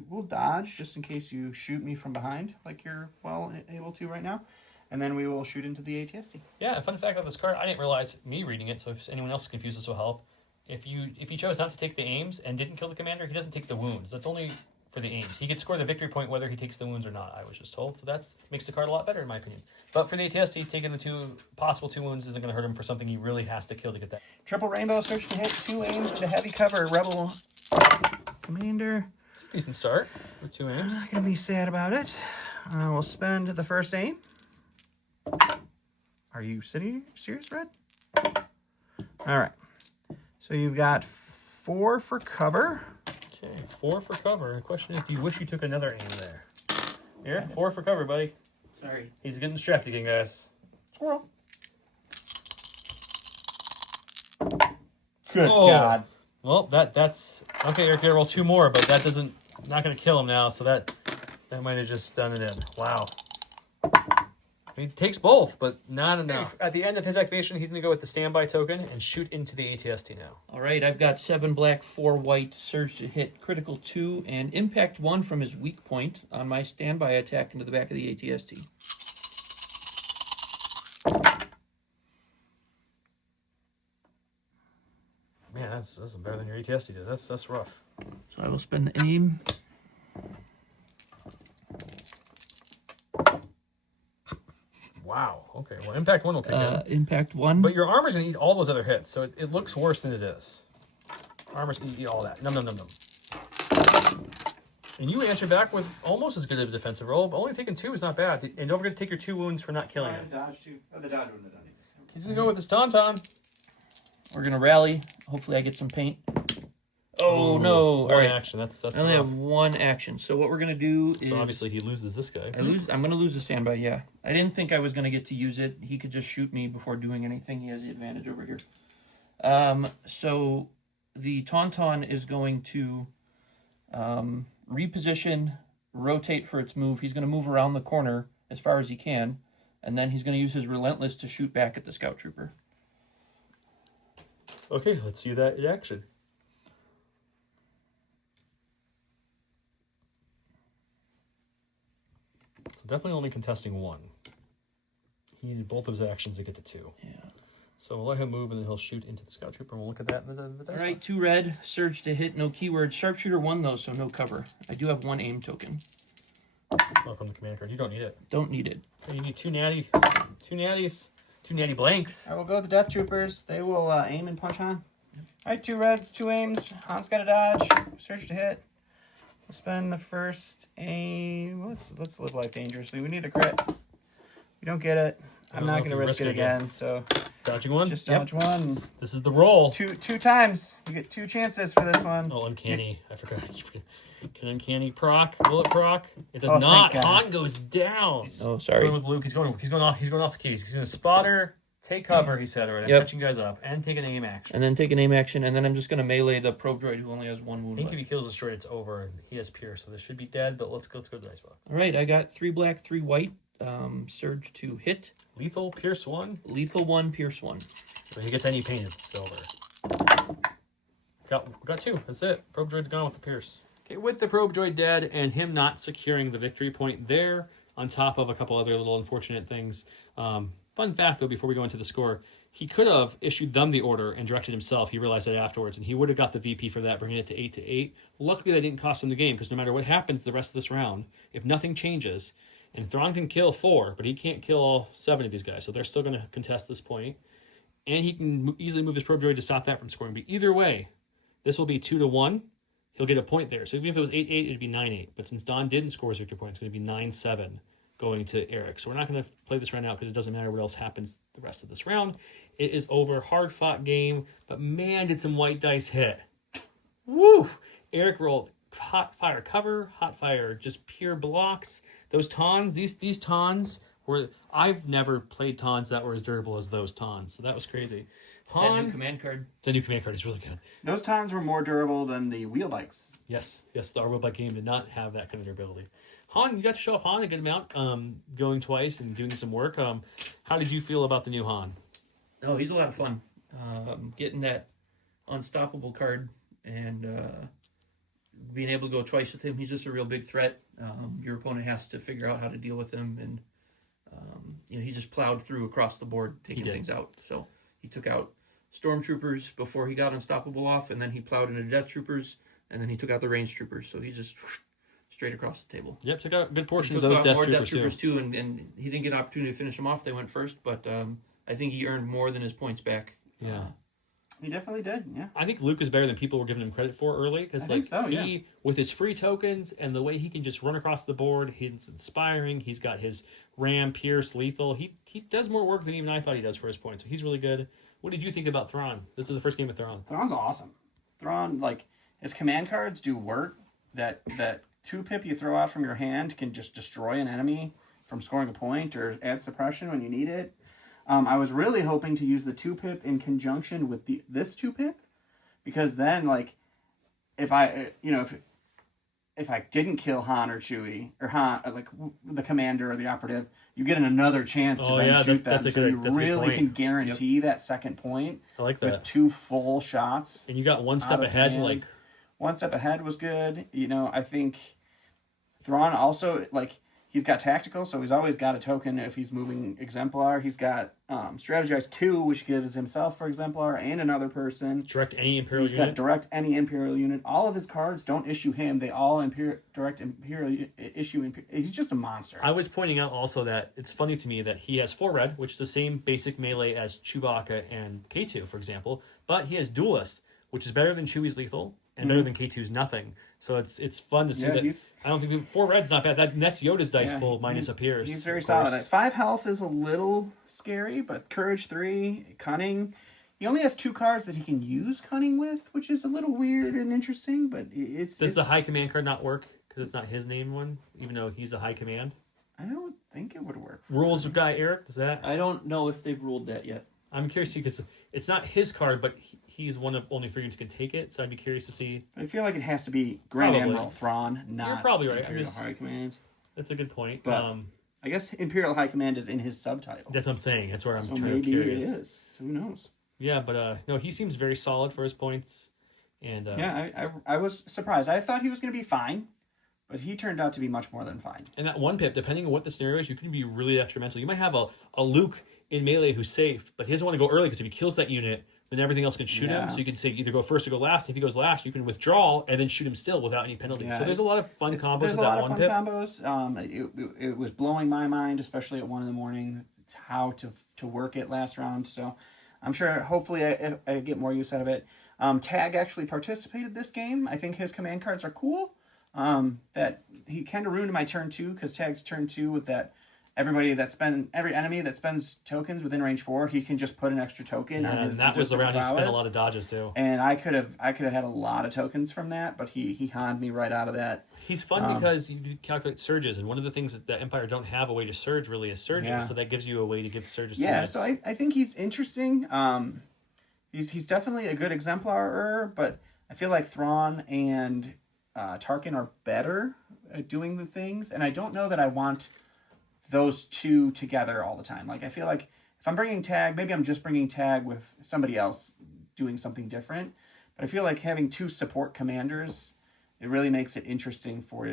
we'll dodge just in case you shoot me from behind like you're well able to right now. And then we will shoot into the ATST. Yeah, fun fact about this card, I didn't realize, me reading it, so if anyone else is confused, this will help. If he chose not to take the aims and didn't kill the commander, he doesn't take the wounds. That's only for the aims. He gets score the victory point whether he takes the wounds or not, I was just told. So that makes the card a lot better in my opinion. But for the ATST, taking the possible 2 wounds isn't going to hurt him for something he really has to kill to get that. Triple rainbow, search to hit, 2 aims into heavy cover, rebel commander. It's a decent start with 2 aims. I'm not going to be sad about it. We'll spend the first aim. Are you serious, Red? All right. So you've got 4 for cover. Okay, 4 for cover. The question is, do you wish you took another aim there? Here, 4 for cover, buddy. Sorry. He's getting distracted again, guys. Squirrel. Good God. Well, that's okay. Eric, there roll 2 more, but that not going to kill him now. So that might have just done it in. Wow. He takes both, but not enough. At the end of his activation, he's going to go with the standby token and shoot into the ATST now. All right, I've got 7 black, 4 white, surge to hit, critical 2, and impact 1 from his weak point on my standby attack into the back of the ATST. Man, that's better than your ATST did. That's rough. So I will spend the aim. Wow. Okay. Well, impact 1 will kick in. Impact 1. But your armor's gonna eat all those other hits, so it looks worse than it is. Armor's gonna eat all that. Num. And you answer back with almost as good of a defensive roll, but only taking 2 is not bad. And don't forget to take your 2 wounds for not killing him. Dodge too. Oh, the dodge wouldn't have done it. He's gonna go with his Tauntaun. We're going to rally. Hopefully I get some paint. Oh, Ooh, no. One All right. action. That's I only rough. have 1 action. So what we're going to do is... So obviously he loses this guy. I'm going to lose the standby, yeah. I didn't think I was going to get to use it. He could just shoot me before doing anything. He has the advantage over here. So the Tauntaun is going to reposition, rotate for its move. He's going to move around the corner as far as he can, and then he's going to use his Relentless to shoot back at the Scout Trooper. Okay, let's see that in action. So definitely only contesting 1. He needed both of his actions to get to 2. Yeah. So we'll let him move, and then he'll shoot into the Scout Trooper, and we'll look at that in the dice. All right, 2 red, surge to hit, no keyword. Sharpshooter 1, though, so no cover. I do have 1 aim token. Oh, from the command card. You don't need it. Don't need it. You need 2 natties. 2 natty blanks. I will go with the Death Troopers. They will aim and punch Han. All right, 2 reds, 2 aims. Han's got a dodge. Search to hit. We'll spend the first aim. Let's live life dangerously. We need a crit. We don't get it. I'm not going to risk it again. So Dodging one. Just dodge one. This is the roll. Two times. You get 2 chances for this one. Oh, uncanny. I forgot. Can uncanny proc? Will it proc? It does Oh, not. thank God. Han goes down. Oh, sorry. Going with Luke. He's going off the keys. He's gonna spotter, take cover. He said, or Yep. catching guys up, and take an aim action. And then take an aim action, and then I'm just gonna melee the probe droid who only has 1 I wound think if left. he kills the destroyer, it's over. And he has Pierce, so this should be dead. But let's go to the dice box. All right, I got 3 black, 3 white. Surge 2 hit. Lethal, Pierce 1. Lethal 1, Pierce 1. So he gets any pain, it's silver. Got 2. That's it. Probe droid's gone with the Pierce. Okay, with the probe droid dead and him not securing the victory point there, on top of a couple other little unfortunate things. Fun fact, though, before we go into the score, he could have issued them the order and directed himself. He realized that afterwards, and he would have got the VP for that, bringing it to 8-8. Luckily, that didn't cost him the game, because no matter what happens the rest of this round, if nothing changes, and Thrawn can kill 4, but he can't kill all 7 of these guys, so they're still going to contest this point. And he can easily move his probe droid to stop that from scoring. But either way, this will be 2-1. He'll get a point there. So even if it was 8-8, it'd be 9-8. But since Don didn't score his victory point, it's going to be 9-7 going to Eric. So we're not going to play this right now because it doesn't matter what else happens the rest of this round. It is over. Hard-fought game. But man, did some white dice hit. Woo! Eric rolled hot fire cover, hot fire just pure blocks. Those tawns, these tawns were... I've never played tawns that were as durable as those tawns. So that was crazy. That new command card. The new command card is really good. Those times were more durable than the wheel bikes. Yes, the Our Robot game did not have that kind of durability. Han, you got to show off Han a good amount, going twice and doing some work. How did you feel about the new Han? Oh, he's a lot of fun. Getting that unstoppable card and being able to go twice with him. He's just a real big threat. Your opponent has to figure out how to deal with him, and he just plowed through across the board, taking things out. So he took out stormtroopers before he got unstoppable off, and then he plowed into death troopers, and then he took out the range troopers. So he just straight across the table. Yep, took out a good portion He of took those out death more troopers, death troopers too, and he didn't get an opportunity to finish them off. They went first, but I think he earned more than his points back. Yeah. He definitely did, yeah. I think Luke is better than people were giving him credit for early, because he, with his free tokens and the way he can just run across the board, he's inspiring. He's got his Ram, Pierce, Lethal. He does more work than even I thought he does for his points. So he's really good. What did you think about Thrawn? This is the first game of Thrawn. Thrawn's awesome. Thrawn, his command cards do work. That 2-pip you throw out from your hand can just destroy an enemy from scoring a point or add suppression when you need it. I was really hoping to use the 2-pip in conjunction with this 2-pip, because then if I didn't kill Han or Chewie or Han, or the commander or the operative, you get another chance to shoot them. So you really can guarantee that second point. I like that. With 2 full shots. And you got one step ahead. One step ahead was good. I think Thrawn also he's got tactical, so he's always got a token if he's moving Exemplar. He's got Strategize 2, which gives himself for Exemplar and another person. Direct any Imperial unit. He's got direct any Imperial unit. All of his cards don't issue him. They all direct Imperial issue. He's just a monster. I was pointing out also that it's funny to me that he has 4 red, which is the same basic melee as Chewbacca and K2, for example, but he has Duelist, which is better than Chewie's Lethal and better than K2's Nothing. So it's fun to see that. I don't think 4 red's not bad. That's Yoda's dice pool minus a Pierce. He's very solid. 5 health is a little scary, but Courage 3, Cunning. He only has 2 cards that he can use Cunning with, which is a little weird and interesting, but it's... Does the high command card not work because it's not his name one, even though he's a high command? I don't think it would work. Rules guy Eric, does that? I don't know if they've ruled that yet. I'm curious to see, because it's not his card, but he's one of only 3 who can take it, so I'd be curious to see. I feel like it has to be Grand Admiral Thrawn, not You're probably right. Imperial High Command. That's a good point. But I guess Imperial High Command is in his subtitle. That's what I'm saying. That's where I'm curious. Maybe it is. Who knows? Yeah, but no, he seems very solid for his points. And I was surprised. I thought he was going to be fine, but he turned out to be much more than fine. And that 1-pip, depending on what the scenario is, you can be really detrimental. You might have a Luke in melee who's safe, but he doesn't want to go early because if he kills that unit, then everything else can shoot him. So you can say either go first or go last. If he goes last, you can withdraw and then shoot him still without any penalties. So there's a lot of fun combos with that 1-pip. It was blowing my mind, especially at 1 a.m, how to work it last round. So I'm sure, hopefully, I get more use out of it. Tagge actually participated this game. I think his command cards are cool. That he kind of ruined my turn 2 because Tagge's turn 2 with that every enemy that spends tokens within range 4, he can just put an extra token on And his that was the round he spent a prowess. lot of dodges too. And I could have had a lot of tokens from that, but he honned me right out of that. He's fun because you calculate surges, and one of the things that Empire don't have a way to surge really is surges, Yeah. so that gives you a way to give surges. Yeah, to so I think he's interesting. He's definitely a good exemplar, but I feel like Thrawn and Tarkin are better at doing the things, and I don't know that I want those two together all the time. Like, I feel like if I'm bringing Tagge, maybe I'm just bringing Tagge with somebody else doing something different, but I feel like having 2 support commanders, it really makes it interesting for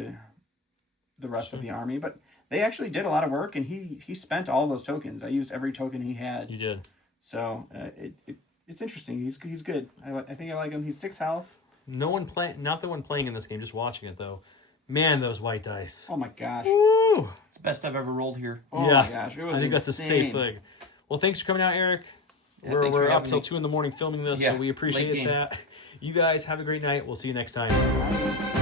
the rest of the army. But they actually did a lot of work, and he spent all those tokens. I used every token he had. You did. So it's interesting. He's good. I think I like him. He's 6 health. Not the one playing in this game, just watching it though. Man, those white dice. Oh my gosh. Woo! It's the best I've ever rolled here. Oh Yeah. my gosh. It was I think that's a insane. safe thing. Well, thanks for coming out, Eric. Yeah, we're thanks for up having till me. 2 in the morning filming this, Yeah, so we late appreciate game. that. You guys have a great night. We'll see you next time. Bye.